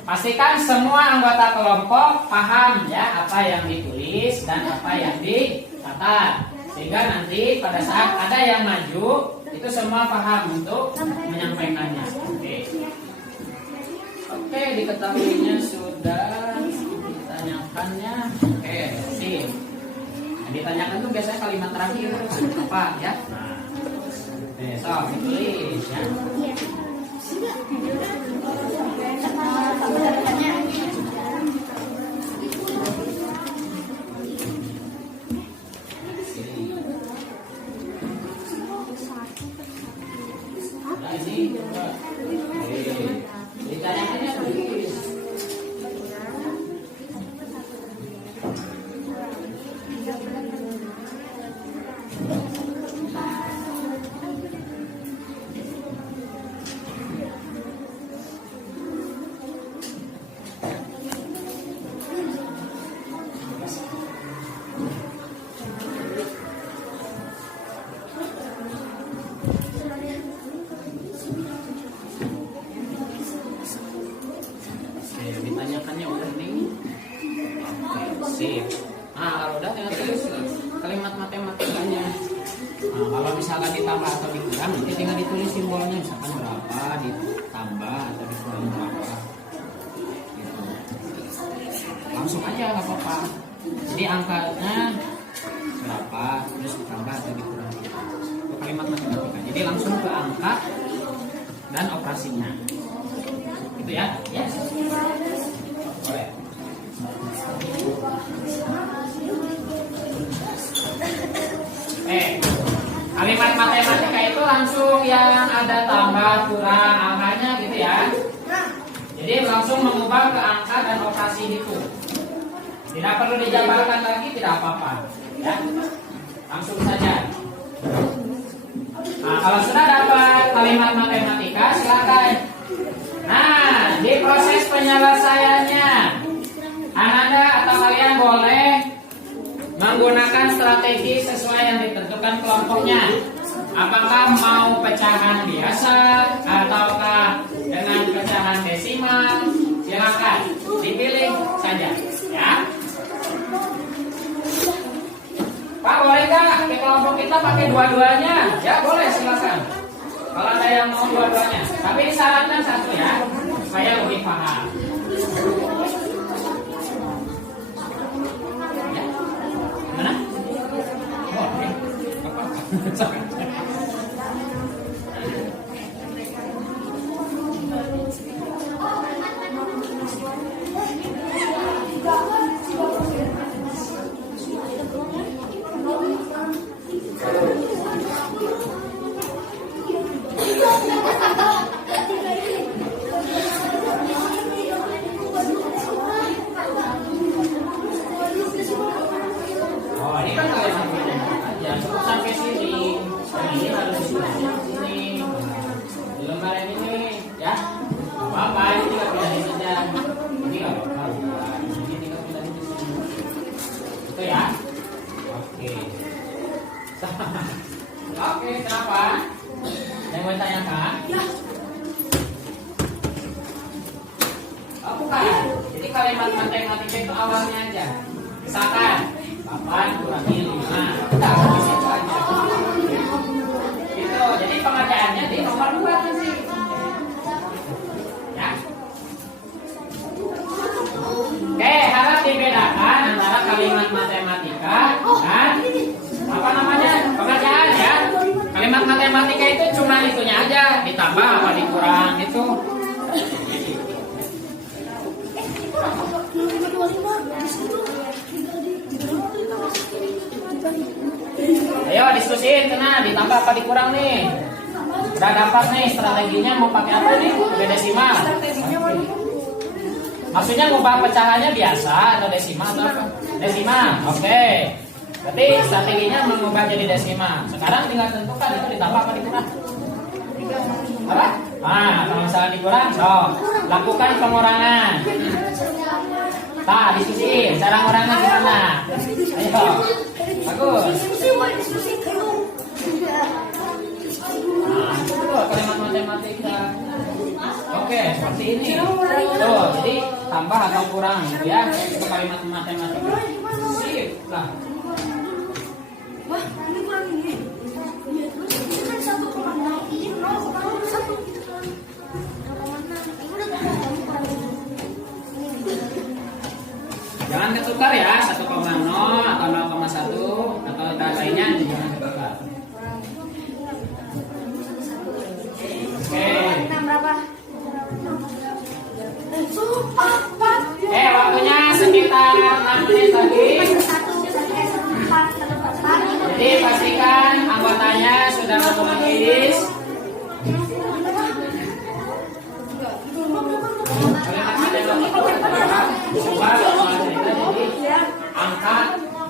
Pastikan semua anggota kelompok paham ya apa yang ditulis dan apa yang dicatat, sehingga nanti pada saat ada yang maju itu semua paham untuk menyampaikannya. Oke, diketahuinya sudah, ditanyakannya. Oke, sip. Nah, ditanyakan tuh biasanya kalimat terakhir apa ya? Besok ditulis ya. Ditanyakannya tulis. Ditanyakannya udah nih. Sip. Nah, kalau udah tinggal tulis kalimat matematikanya. Nah, kalau misalkan ditambah atau dikurang, nanti tinggal ditulis simbolnya, misalkan berapa ditambah atau dikurang berapa. Gitu. Langsung aja nggak apa-apa. Jadi angkanya berapa, terus ditambah atau dikurang. Itu kalimat matematika. Jadi langsung ke angka dan operasinya. Gitu ya. Yes. Boleh. Kalimat matematika itu langsung yang ada tambah kurang angkanya gitu ya. Jadi langsung mengubah ke angka dan operasi itu. Tidak perlu dijabarkan lagi, tidak apa-apa ya. Langsung saja. Nah, kalau sudah dapat kalimat matematika, silakan. Nah, di proses penyelesaiannya Ananda atau kalian boleh menggunakan strategi sesuai yang ditentukan kelompoknya. Apakah mau pecahan biasa ataukah dengan pecahan desimal? Silakan dipilih saja, ya. Pak, boleh nggak di kelompok kita pakai dua-duanya? Ya boleh, silakan. Kalau ada yang mau dua-duanya, tapi syaratnya satu ya, supaya lebih paham. Ya. Mana? Oh, oke. Oh, ini kan kalian aja cukup sampai sini. Ini harus sini. Di lembar ini, ya. Apa ini tinggal pindahin saja. Ini nggak apa-apa. Ini tinggal pindahin di sini. Itu ya. Oke. Oke, kenapa? Yang mau tanyakan? Oh, bukan. Jadi kalimat matematika itu awalnya aja. Misalkan 8 kurangi 5. Udah, di situ aja. Gitu. Jadi pengerjaannya di nomor 2 nanti. Ya. Oke, harap dibedakan antara kalimat matematika dan apa namanya? Pengerjaan ya. Kalimat matematika itu cuma itunya aja, ditambah apa dikurang itu. Ayo diskusiin, kena ditambah apa dikurang nih? Udah dapat nih strateginya mau pakai apa nih? Pakai desimal. Maksudnya ngubah pecahannya biasa atau desimal atau apa? Desimal. Oke. Berarti strateginya mengubah jadi desimal. Sekarang tinggal tentukan itu ditambah apa dikurang? Apa? Kalau misalnya dikurang, so lakukan pengurangan. Nah, diskusi cara ngurangnya gimana? Ayo, bagus. Nah, itu kalimat matematika. Oke, seperti ini. Tuh, jadi tambah atau kurang, ya? Itu kalimat matematika. Sip, lah. Wah, ini kurang ini. Iya, terus ini kan 1,6. Ini 0,1. Jangan ketukar ya, 1,0 atau 0,1 atau lainnya jangan ketukar. Oke. Berapa? Waktunya sekitar 6 menit lagi. Jadi pastikan anggotanya sudah menulis. Coba jadi angka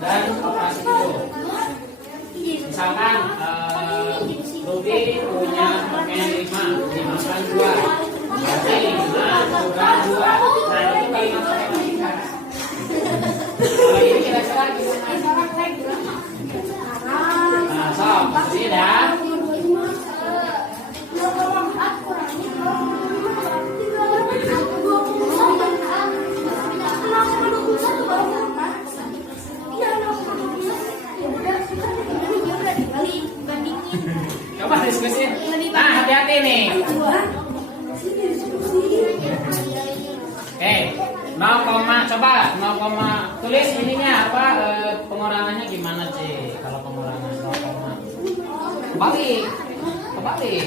dan operasi itu. Misalkan Ruby punya pemain 5 dimakan 2. Berarti 5 kurang 2. Nah itu kalimat matematika. Kalau ini kira-kira gimana? Nah, sob, ini dah. Coba diskusi. Nah, hati-hati nih. Oke, 0, coba 0, tulis ininya apa? Pengurangannya gimana sih? Kalau pengurangan 0, kebalik.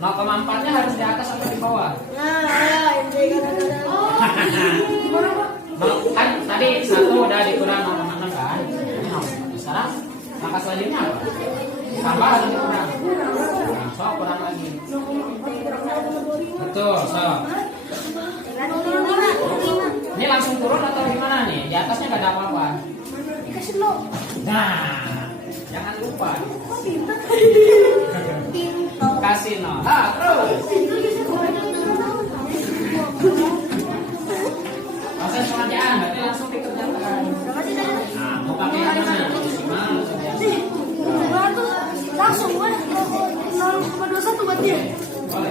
0,4-nya harus di atas atau di bawah? Kan tadi 1 udah dikurang 0,6 kan? Sekarang maka selanjutnya apa? Tambah atau dikurang? Nah, so kurang lagi. Betul, so. Ini langsung turun atau gimana nih? Di atasnya nggak ada apa-apa. Nah, jangan lupa. Kasih no. Terus. Proses pengerjaan. langsung weh 0,21 buat dia. Boleh.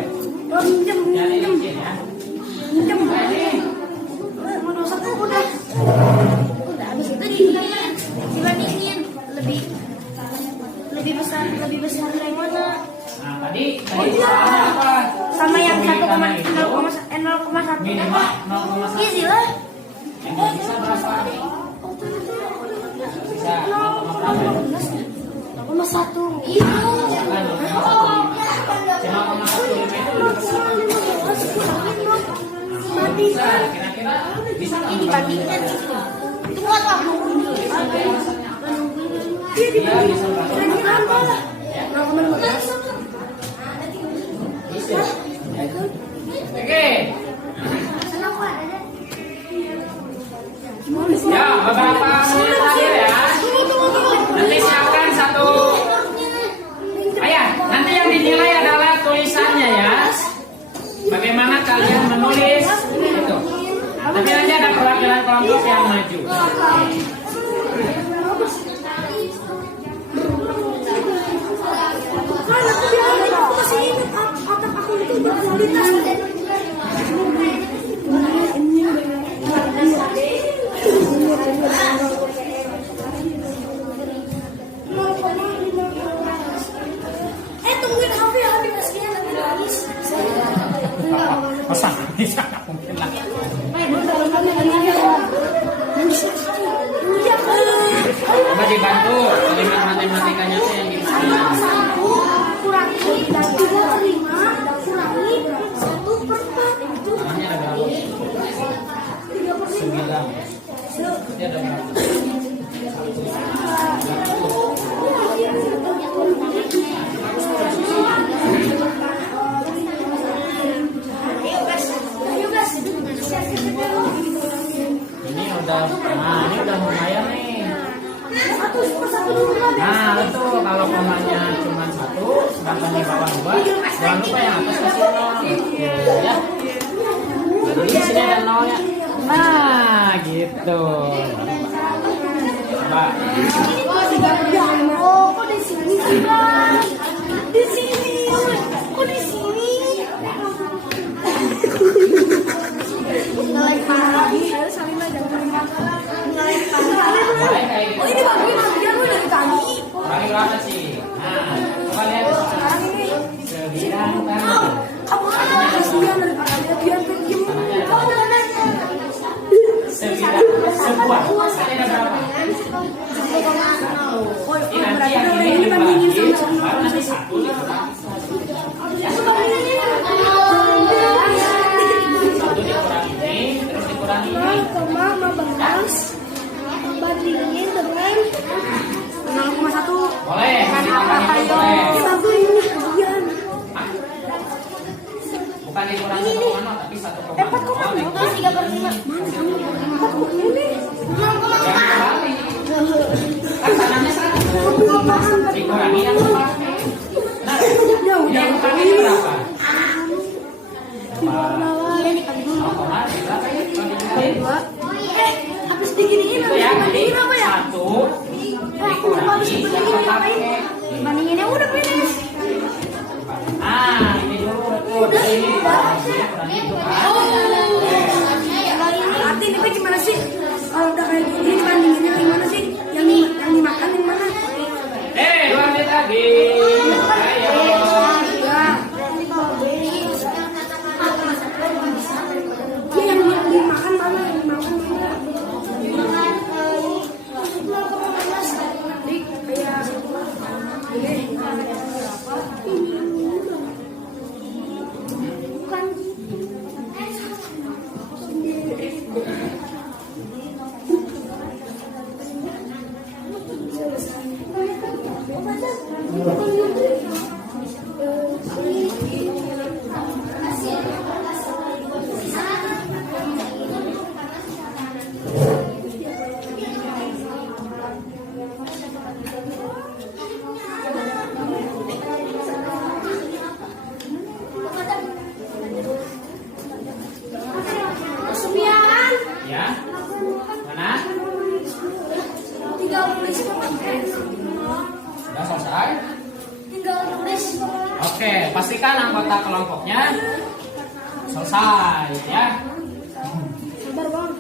Minjem. Jadi izin ya. Minjem. Ini 0,21 udah. Udah habis itu dibandingin lebih besar yang mana? Nah, tadi soalnya apa? Sama yang 0,1 Minimal 0,1. easy lah. Yang nggak bisa berapa? Bisa 0,1 itu. Kan 0,15 itu lebih besar. Bisa, kira-kira bisa nggak? Ini dibandingkan itu buat apa? Iya, bisa berapa? Bisa. Oke. Ya, beberapa menit terakhir ya. Nanti siapkan satu. Ayah, nanti yang dinilai adalah tulisannya ya. Bagaimana kalian menulis itu. Nanti ada perwakilan kelompok yang maju. Aku masih ingat otak aku itu berkualitas. Tungguin HP kasihnya nanti nangis. Masa bisa nggak mungkin lah. Coba dibantu kalimat matematikanya tuh yang gimana? Kurangi dan 3/5 kurangi 1/4 itu Namanya ada berapa? 9. Dia ada berapa? Ini udah lumayan nih. Nah itu kalau komanya cuma 1, sedangkan di bawah 2, jangan lupa yang atas kasih 0 ya. Jadi di sini ada 0 ya. Nah gitu. Coba. Oh, kok di sini sih, Bang? Di sini. Kok di sini? Nilai parah. Saling aja. Nilai parah. Mulai kayak gitu. Oh, ini bagian lu dari tadi. Bagi berapa sih? Nah, coba lihat di sana. Sekarang ini. 9 kan. Kamu kan kasihan daripada dia biar pendiam. Kamu udah nanya. 9. Sebuah. Tadi ada berapa? Ini nanti yang ini dibagi, baru nanti 1 dikurangi. 1 dikurangi ini, terus dikurangi ini. 0,15 bandingin dengan 0,1. Boleh, ditambah itu boleh. Kita tuh ini kemudian Bukan dikurangi 1,0 tapi 1,0. 4,5 mana kamu 4,5 ini 0,5 Jangan kembali. Kan tanahnya 100. Dikurangi yang dipakai. Nah, yang dipakai berapa? ini dikali dulu 0,5 berapa ya? Kalau dikali 2 habis diginiin itu ya, jadi apa ya? 1 dikurangi yang dipakai. Bandinginnya udah finish. Ah, ini dulu tuh di sini dikurangi itu kan. Berarti ini gimana sih? Kalau udah kayak gini bandinginnya gimana sih? Yang dimakan yang mana? 2 menit lagi. Ayo. Dia yang dimakan mana? Yang dimakan mana? Ya. Mana? Sudah selesai? Oke, pastikan anggota kelompoknya selesai ya. Sabar bang.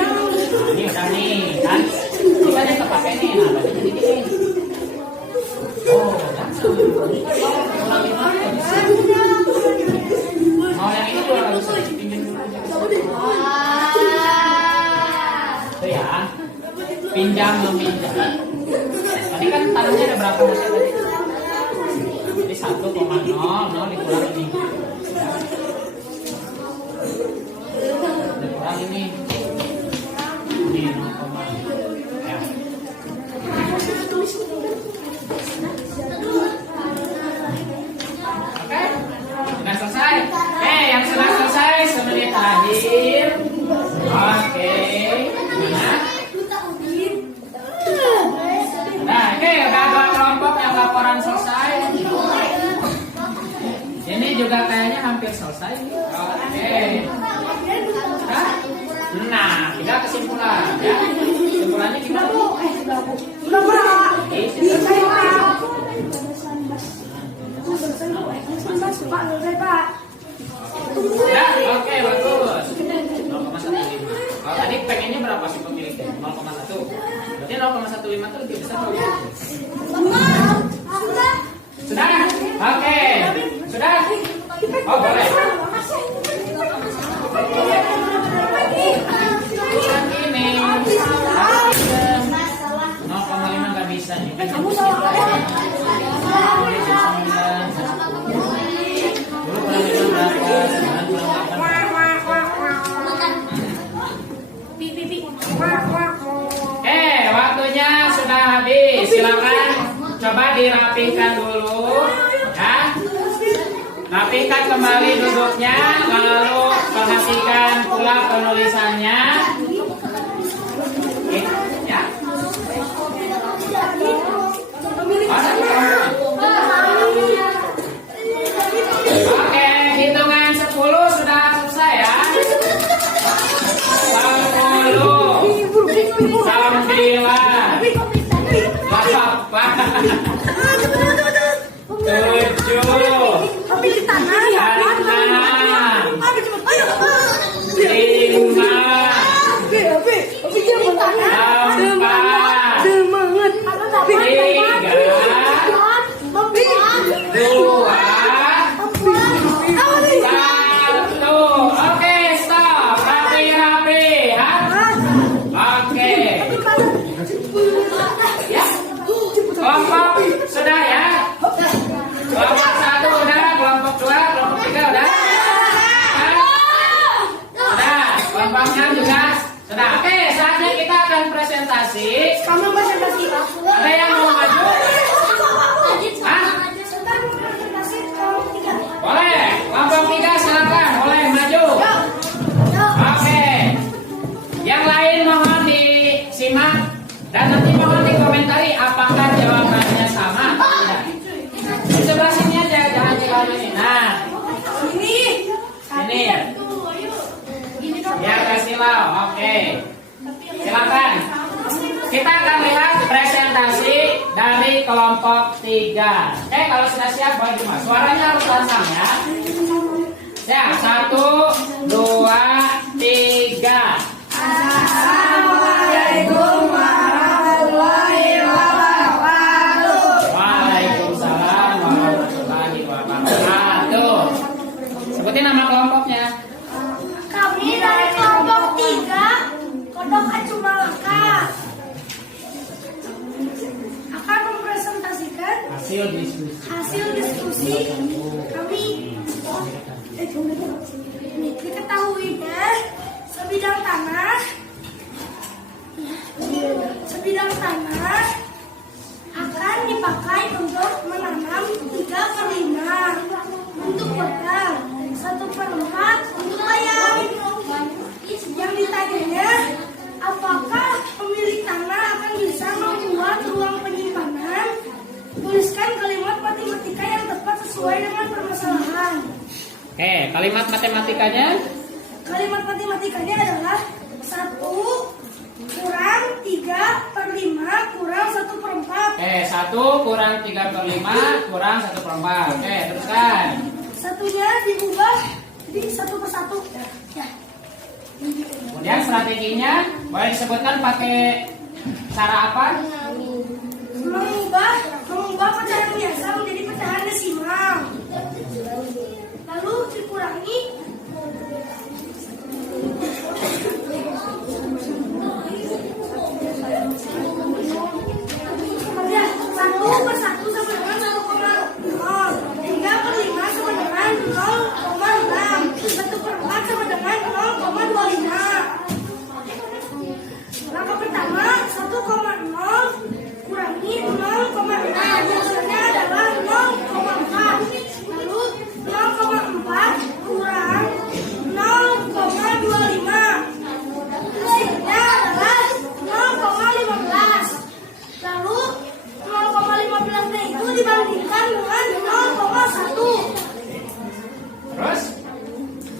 Nah, ini udah nih kan. Kita aja kepake nih. Nah, berarti jadi gini. Oh, udah. Ulangi lagi. Mau yang ini juga nggak bisa dipinjam dulu aja. Itu ya. Pinjam meminjam. Tadi kan tanahnya ada berapa meter tadi? Jadi 1,00 dikurang ini. Dikurang ini. Ini 0, ya. Oke, sudah selesai. Yang sudah selesai semenit terakhir. Oke, gimana? Nah, oke, udah dua kelompok yang laporan selesai. Ini juga kayaknya hampir selesai. Oke. Nah, tinggal kesimpulan ya. Kesimpulannya gimana? Ya, oke, bagus. 0,15. Kalau tadi pengennya berapa sih pemiliknya? 0,1. Berarti 0,15 itu lebih besar atau lebih kecil? Sudah? Oke. Sudah? Oh, boleh. Bukan ini. 0,5 nggak bisa nih. Dulu kurang lebih berapa? 98. Waktunya sudah habis. Silakan coba dirapikan dulu, ya. Rapikan kembali duduknya, lalu perhatikan pula penulisannya. Oke, ya. Oke, hitungan 10 sudah selesai ya. 10, 9, sudah ya. Kelompok 1 udah, kelompok 2, kelompok 3 udah. Sudah, kelompok 6 juga sudah. Oke, saatnya kita akan presentasi. Kamu presentasi. Ada yang mau maju? Hah? Boleh, kelompok 3 silakan, boleh maju. Oke. Yang lain mohon disimak dan nanti mohon dikomentari apakah jawabannya sama atau tidak. Di sebelah sini aja, jangan di bawah ini. Nah, ini. Ya, kasih silau. Oke. Silakan. Kita akan lihat presentasi dari kelompok 3. Kalau sudah siap boleh dimulai. Suaranya harus lantang ya. Siap, 1, 2, 3. Assalamualaikum warahmatullahi wabarakatuh. Waalaikumsalam warahmatullahi wabarakatuh. Sebutin nama kelompoknya. Kami dari kelompok 3 Kodok Acu Malaka akan mempresentasikan hasil diskusi kami. Diketahuinya sebidang tanah akan dipakai untuk menanam 3/5 untuk pedang, 1/4 untuk ayam. Yang ditanyanya, apakah pemilik tanah akan bisa membuat ruang penyimpanan? Tuliskan kalimat matematika yang tepat sesuai dengan permasalahan. Oke, kalimat matematikanya. Kalimat matematikanya adalah 1 kurang 3/5 kurang 1/4. 1 1 kurang 3/5 kurang 1/4. Oke, teruskan. Satunya diubah jadi 1/1. Ya. Kemudian strateginya boleh disebutkan pakai cara apa? Mengubah pecahan biasa menjadi pecahan desimal. Lalu dikurangi ya, 1/1 sama dengan 1,0. 3/5 sama dengan 0,6. 1/4 sama dengan 0,25. Langkah pertama 1,0 kurangi 0,6, hasilnya adalah 0,4. Lalu 0,4 kurang 0,25, hasilnya adalah 0,15. Lalu 0,15-nya itu dibandingkan dengan 0,1. Terus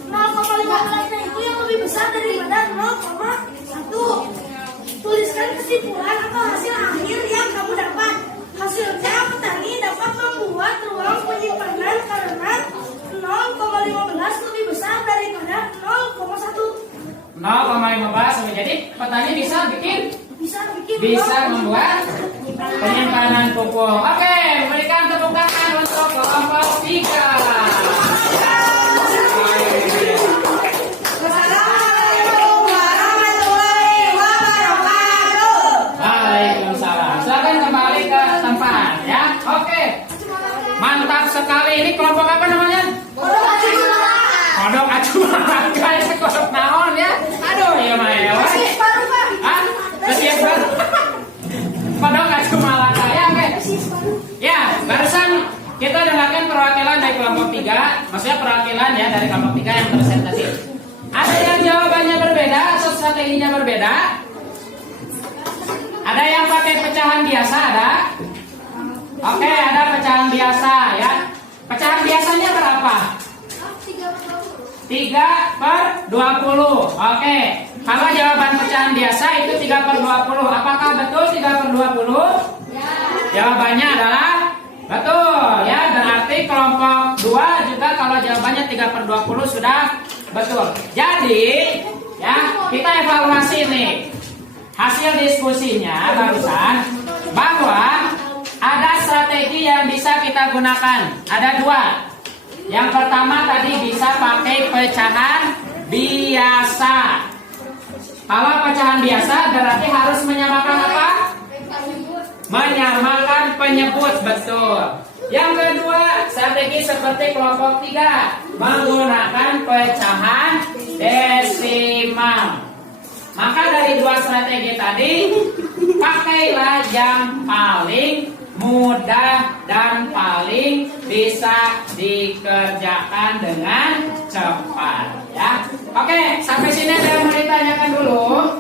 0,15-nya itu yang lebih besar daripada 0,1. Tuliskan kesimpulan atau hasil akhir yang kamu dapat. Hasilnya, petani dapat membuat ruang penyimpanan karena 0,15 lebih besar daripada 0,1. 0,15. Jadi petani bisa membuat penyimpanan pupuk. Oke, berikan tepuk tangan untuk kelompok 3. Waalaikumsalam. Silakan kembali ke tempat ya. Oke. Mantap sekali. Ini kelompok apa namanya? Kodok acu malaka. Kodok naon ya? Aduh, ya Maya. Ah, kesias baru. Kodok acu malaka ya, oke. Ya, barusan kita dengarkan perwakilan dari kelompok 3. Maksudnya perwakilan ya dari kelompok 3 yang presentasi. Ada yang jawabannya berbeda atau strateginya berbeda? Ada yang pakai pecahan biasa, ada? Oke, ada pecahan biasa ya. Pecahan biasanya berapa? 3/20. Oke. Kalau jawaban pecahan biasa itu 3/20. Apakah betul 3/20? Ya. Jawabannya adalah betul ya. Berarti kelompok 2 juga kalau jawabannya 3/20 sudah betul. Jadi ya, kita evaluasi nih hasil diskusinya barusan bahwa ada strategi yang bisa kita gunakan. Ada 2. Yang pertama tadi bisa pakai pecahan biasa. Kalau pecahan biasa berarti harus menyamakan apa? Menyamakan penyebut, betul. Yang kedua, strategi seperti kelompok 3 menggunakan pecahan desimal. Maka dari 2 strategi tadi, pakailah yang paling mudah dan paling bisa dikerjakan dengan cepat ya. Oke, sampai sini ada yang mau ditanyakan dulu?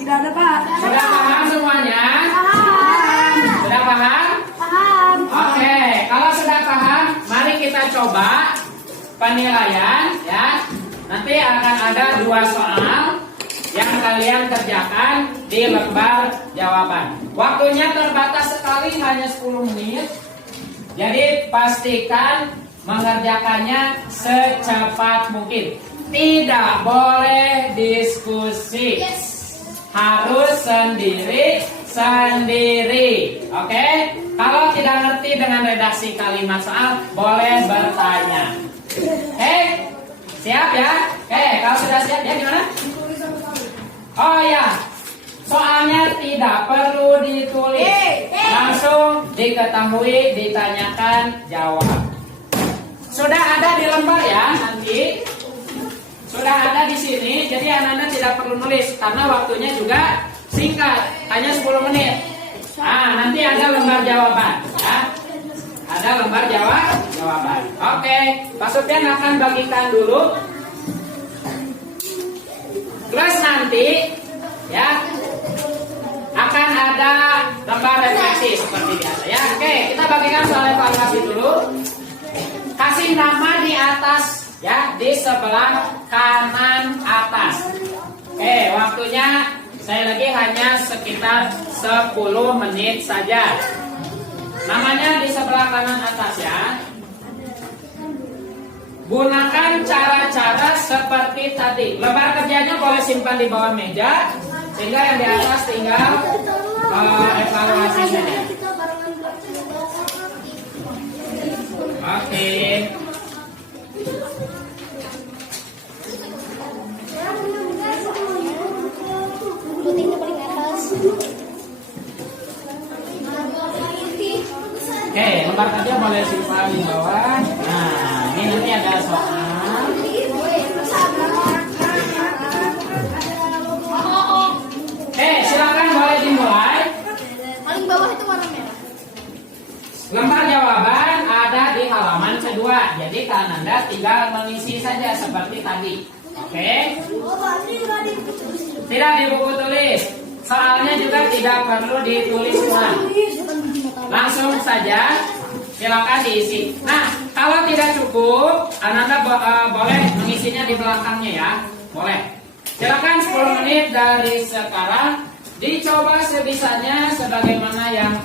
Tidak ada, Pak. Sudah paham semuanya? Paham. Sudah paham? Paham. Oke, kalau sudah paham, mari kita coba penilaian ya. Nanti akan ada 2 soal yang kalian kerjakan di lembar jawaban. Waktunya terbatas sekali, hanya 10 menit. Jadi pastikan mengerjakannya secepat mungkin. Tidak boleh diskusi. Harus sendiri. Oke? Kalau tidak ngerti dengan redaksi kalimat soal, boleh bertanya. Oke? Siap ya? Oke, kalau sudah siap ya gimana? Oh ya, soalnya tidak perlu ditulis, langsung diketahui, ditanyakan, jawab. Sudah ada di lembar ya nanti, sudah ada di sini. Jadi anak-anak tidak perlu nulis karena waktunya juga singkat, hanya 10 menit. Nah, nanti ada lembar jawaban, ya. Ada lembar jawaban. Oke, Pak Sufyan akan bagikan dulu. Terus nanti ya akan ada lembar refleksi seperti biasa ya. Oke, kita bagikan soal evaluasi dulu. Kasih nama di atas ya, di sebelah kanan atas. Oke, waktunya saya lagi hanya sekitar 10 menit saja. Namanya di sebelah kanan atas ya. Gunakan cara-cara seperti tadi. Lembar kerjanya boleh simpan di bawah meja, sehingga yang di atas tinggal evaluasi saja. Oke. Oke, lembar kerja boleh simpan di bawah. Nah, ini nanti ada soal. Silakan boleh dimulai. Paling bawah itu warna merah. Lembar jawaban ada di halaman kedua. Jadi kalian Anda tinggal mengisi saja seperti tadi. Oke? Tidak di buku tulis. Soalnya juga tidak perlu ditulis ulang. Langsung saja silakan diisi. Nah, kalau tidak cukup, Anda boleh mengisinya di belakangnya ya. Boleh. Silakan 10 menit dari sekarang dicoba sebisanya sebagaimana yang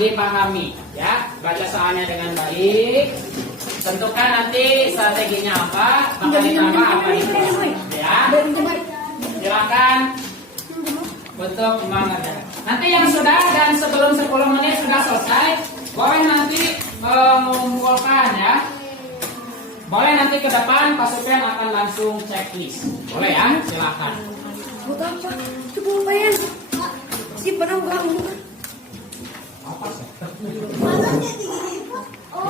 dipahami ya. Baca soalnya dengan baik. Tentukan nanti strateginya apa, bakal ditambah apa itu ya. Silakan untuk mengerjakan. Nanti yang sudah dan sebelum 10 menit sudah selesai, boleh nanti mengumpulkan ya. Boleh nanti ke depan Pak Sufyan akan langsung checklist. Boleh ya? Silakan. Bukan Pak, coba upayain. Si pernah kamu. Apa sih?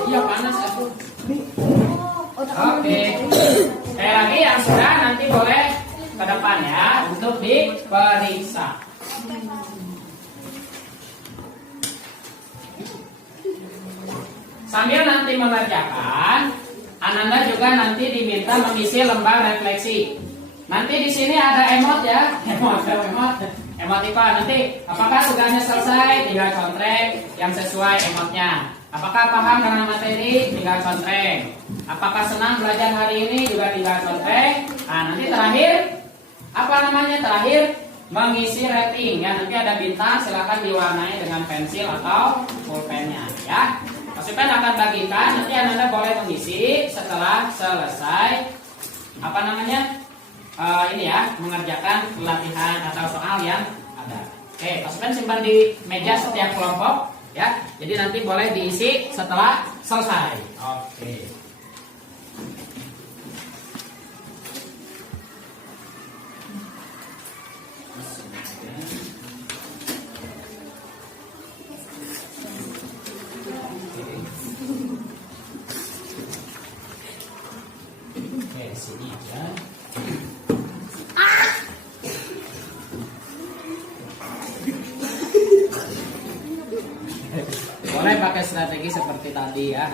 Iya panas aku. Oke. Sekali lagi yang sudah nanti boleh ke depan ya untuk diperiksa. Sambil nanti mengerjakan, Ananda juga nanti diminta mengisi lembar refleksi. Nanti di sini ada emot ya, emotikon. Nanti apakah tugasnya selesai, tinggal contreng yang sesuai emotnya. Apakah paham dengan materi, tinggal contreng. Apakah senang belajar hari ini, juga tinggal contreng. Nah, nanti terakhir, apa namanya terakhir, mengisi rating. Ya, nanti ada bintang, silakan diwarnai dengan pensil atau pulpennya ya. Pak Sufyan akan bagikan, nanti Anda boleh mengisi setelah selesai apa namanya ini ya, mengerjakan latihan atau soal yang ada. Oke, Pak Sufyan simpan di meja setiap kelompok ya. Jadi nanti boleh diisi setelah selesai. Oke. Oke, sini aja. Boleh pakai strategi seperti tadi ya,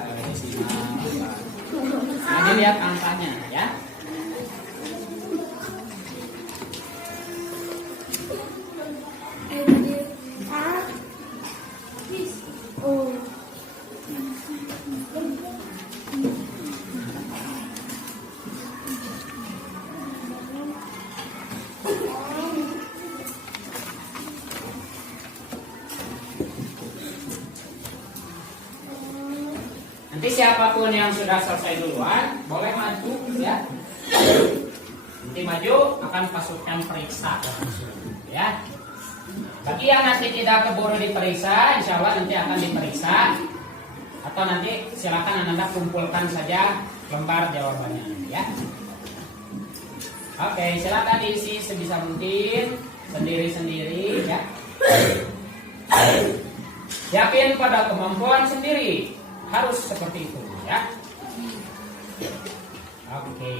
Nah, dilihat angkanya ya. Nanti siapapun yang sudah selesai duluan boleh maju ya. Nanti maju akan Pak Sufyan periksa ya. Bagi yang nanti tidak keburu diperiksa, insya Allah nanti akan diperiksa. Atau nanti silakan Anda kumpulkan saja lembar jawabannya ya. Oke, silakan diisi sebisa mungkin sendiri-sendiri ya. Yakin pada kemampuan sendiri. Harus seperti itu ya. Oke.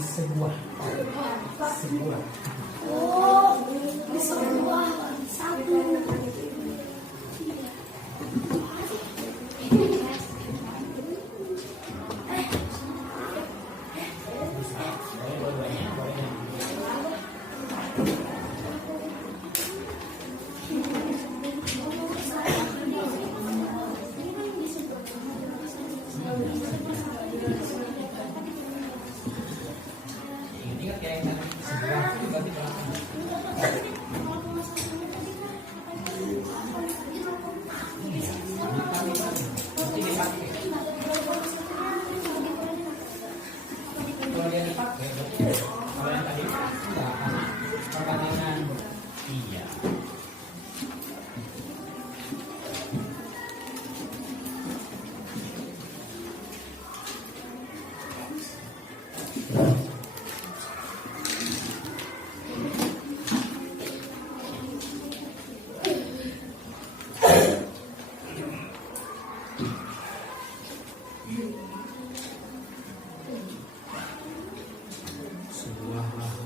sebuah. Oh, sebuah satu. Kalau dia dipakai, kalau yang tadi enggak, karena pertandingan iya. Sebuah lahan.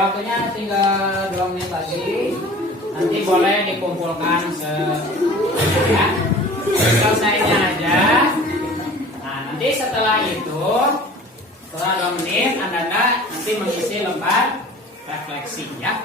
Waktunya tinggal 2 menit lagi. Nanti boleh dikumpulkan ya. Selesainya aja. Nah, nanti setelah itu setelah 2 menit Anda nanti mengisi lembar refleksi ya.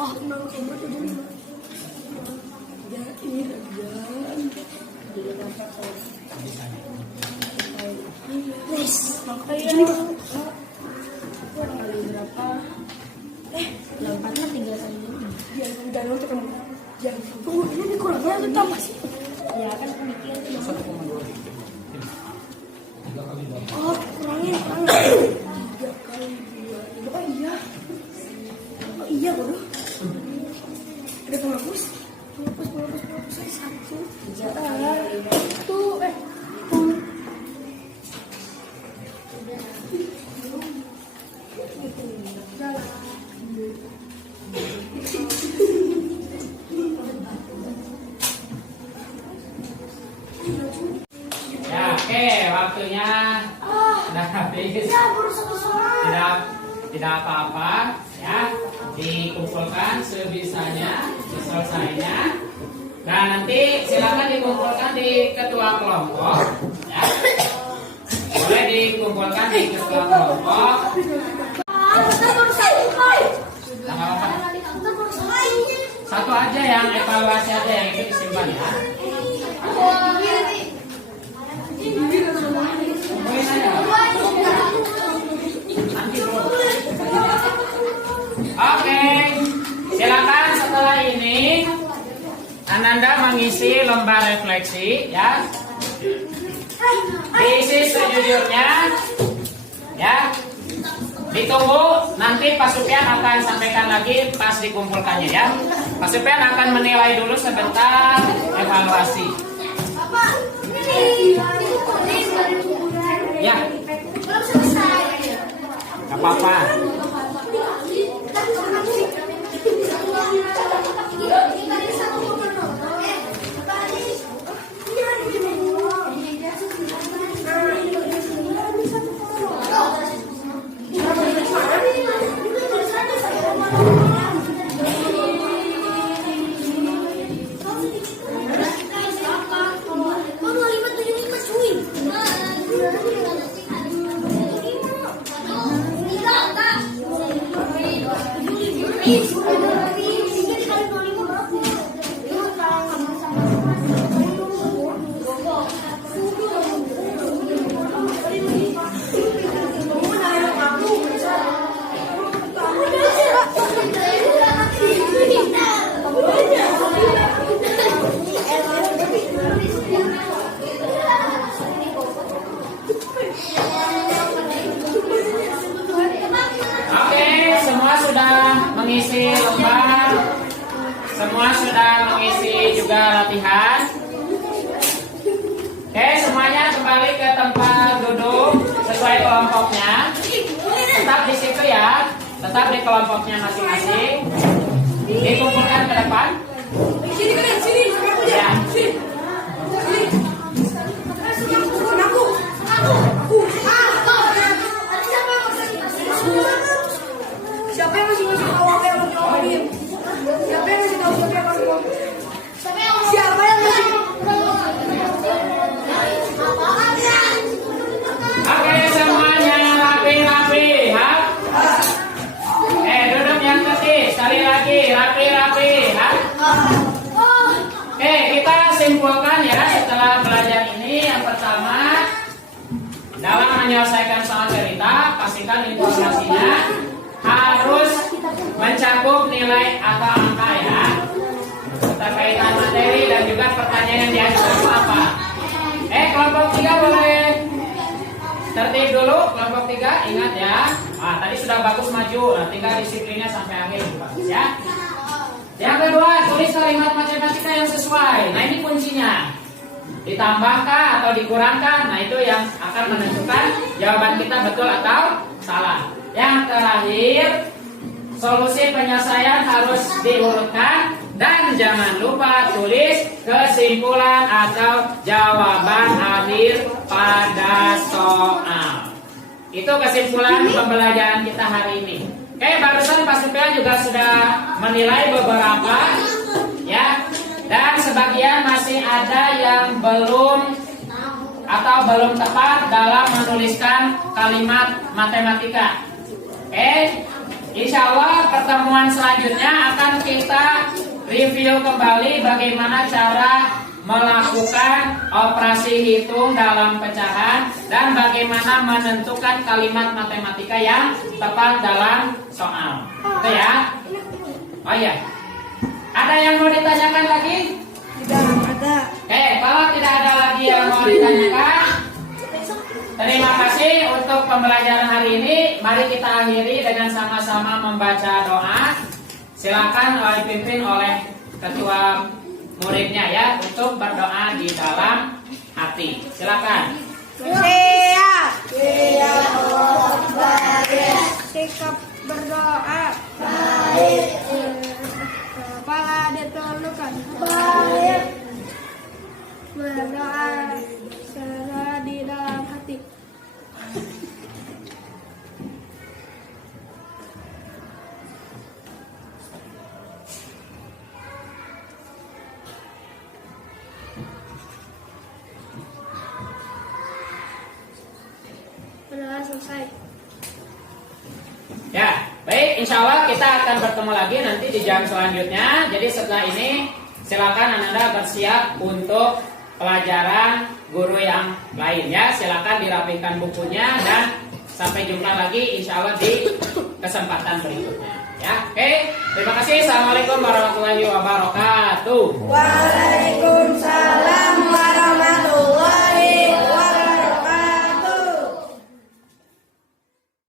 Oh, 0,75. Yes, makanya berapa? Lompatnya 3 kali. Ya, jangan untuk kamu. Jangan. Tunggu, ini kurangnya itu tambah sih. Ya kan aku mikir. Oh, kurangin. 3 kali 2. Oh iya. Oh iya, bodoh. Ada penghapus. Satu. Ya, oke, waktunya sudah habis. Ya, baru selesai. Tidak apa-apa, ya. Dikumpulkan sebisanya, selesainya. Nah, nanti silakan dikumpulkan di ketua kelompok, ya. Boleh dikumpulkan di ketua kelompok. Nah, nggak apa-apa. Satu aja yang evaluasi aja yang itu disimpan ya. Mungkin aja. Nanti bro. Oke, silakan setelah ini Ananda mengisi lembar refleksi ya. Diisi sejujurnya ya. Ditunggu, nanti Pak Sufyan akan sampaikan lagi pas dikumpulkannya ya. Pak Sufyan akan menilai dulu sebentar evaluasi. Bapak, ini Ya, belum selesai. nggak apa-apa. Mengisi lembar, semua sudah mengisi juga latihan. Oke, semuanya kembali ke tempat duduk sesuai kelompoknya. Tetap di situ ya, tetap di kelompoknya masing-masing. Dikumpulkan ke depan. Ya. Siapa yang masih tahu apa yang mau jawabin? Siapa yang masih tahu siapa yang masih mau? Siapa yang masih? Oke, semuanya rapi-rapi, ha? Duduk yang tertib. Sekali lagi, rapi-rapi, ha? Oke, kita simpulkan ya setelah belajar ini. Yang pertama, dalam menyelesaikan soal cerita, pastikan informasinya harus mencakup nilai atau angka ya. Terkaitan materi dan juga pertanyaan yang diajukan itu apa. Kelompok 3 boleh tertib dulu. Kelompok 3 ingat ya. Tadi sudah bagus maju. Tinggal disiplinnya sampai akhir bagus ya. Yang kedua, tulis kalimat matematika yang sesuai. Nah, ini kuncinya. Ditambahkah atau dikurangkan? Nah, itu yang akan menentukan jawaban kita betul atau salah. Yang terakhir, solusi penyelesaian harus diurutkan dan jangan lupa tulis kesimpulan atau jawaban akhir pada soal. Itu kesimpulan pembelajaran kita hari ini. Oke, barusan Pak Sufyan juga sudah menilai beberapa ya, dan sebagian masih ada yang belum atau belum tepat dalam menuliskan kalimat matematika. Insya Allah pertemuan selanjutnya akan kita review kembali bagaimana cara melakukan operasi hitung dalam pecahan dan bagaimana menentukan kalimat matematika yang tepat dalam soal. Itu ya. Oh iya. Ada yang mau ditanyakan lagi? Tidak ada. Oke, kalau tidak ada lagi yang mau ditanyakan, terima kasih untuk pembelajaran hari ini. Mari kita akhiri dengan sama-sama membaca doa. Silakan dipimpin oleh ketua muridnya ya untuk berdoa di dalam hati. Silakan. Saya sikap berdoa baik, kepala ditundukkan baik, berdoa segera di dalam hati. Berdoa selesai. Ya, baik. Insya Allah kita akan bertemu lagi nanti di jam selanjutnya. Jadi setelah ini silakan Anda bersiap untuk pelajaran guru yang lain ya. Silakan dirapikan bukunya dan sampai jumpa lagi insya Allah di kesempatan berikutnya. Ya, oke. Terima kasih. Assalamualaikum warahmatullahi wabarakatuh. Waalaikumsalam.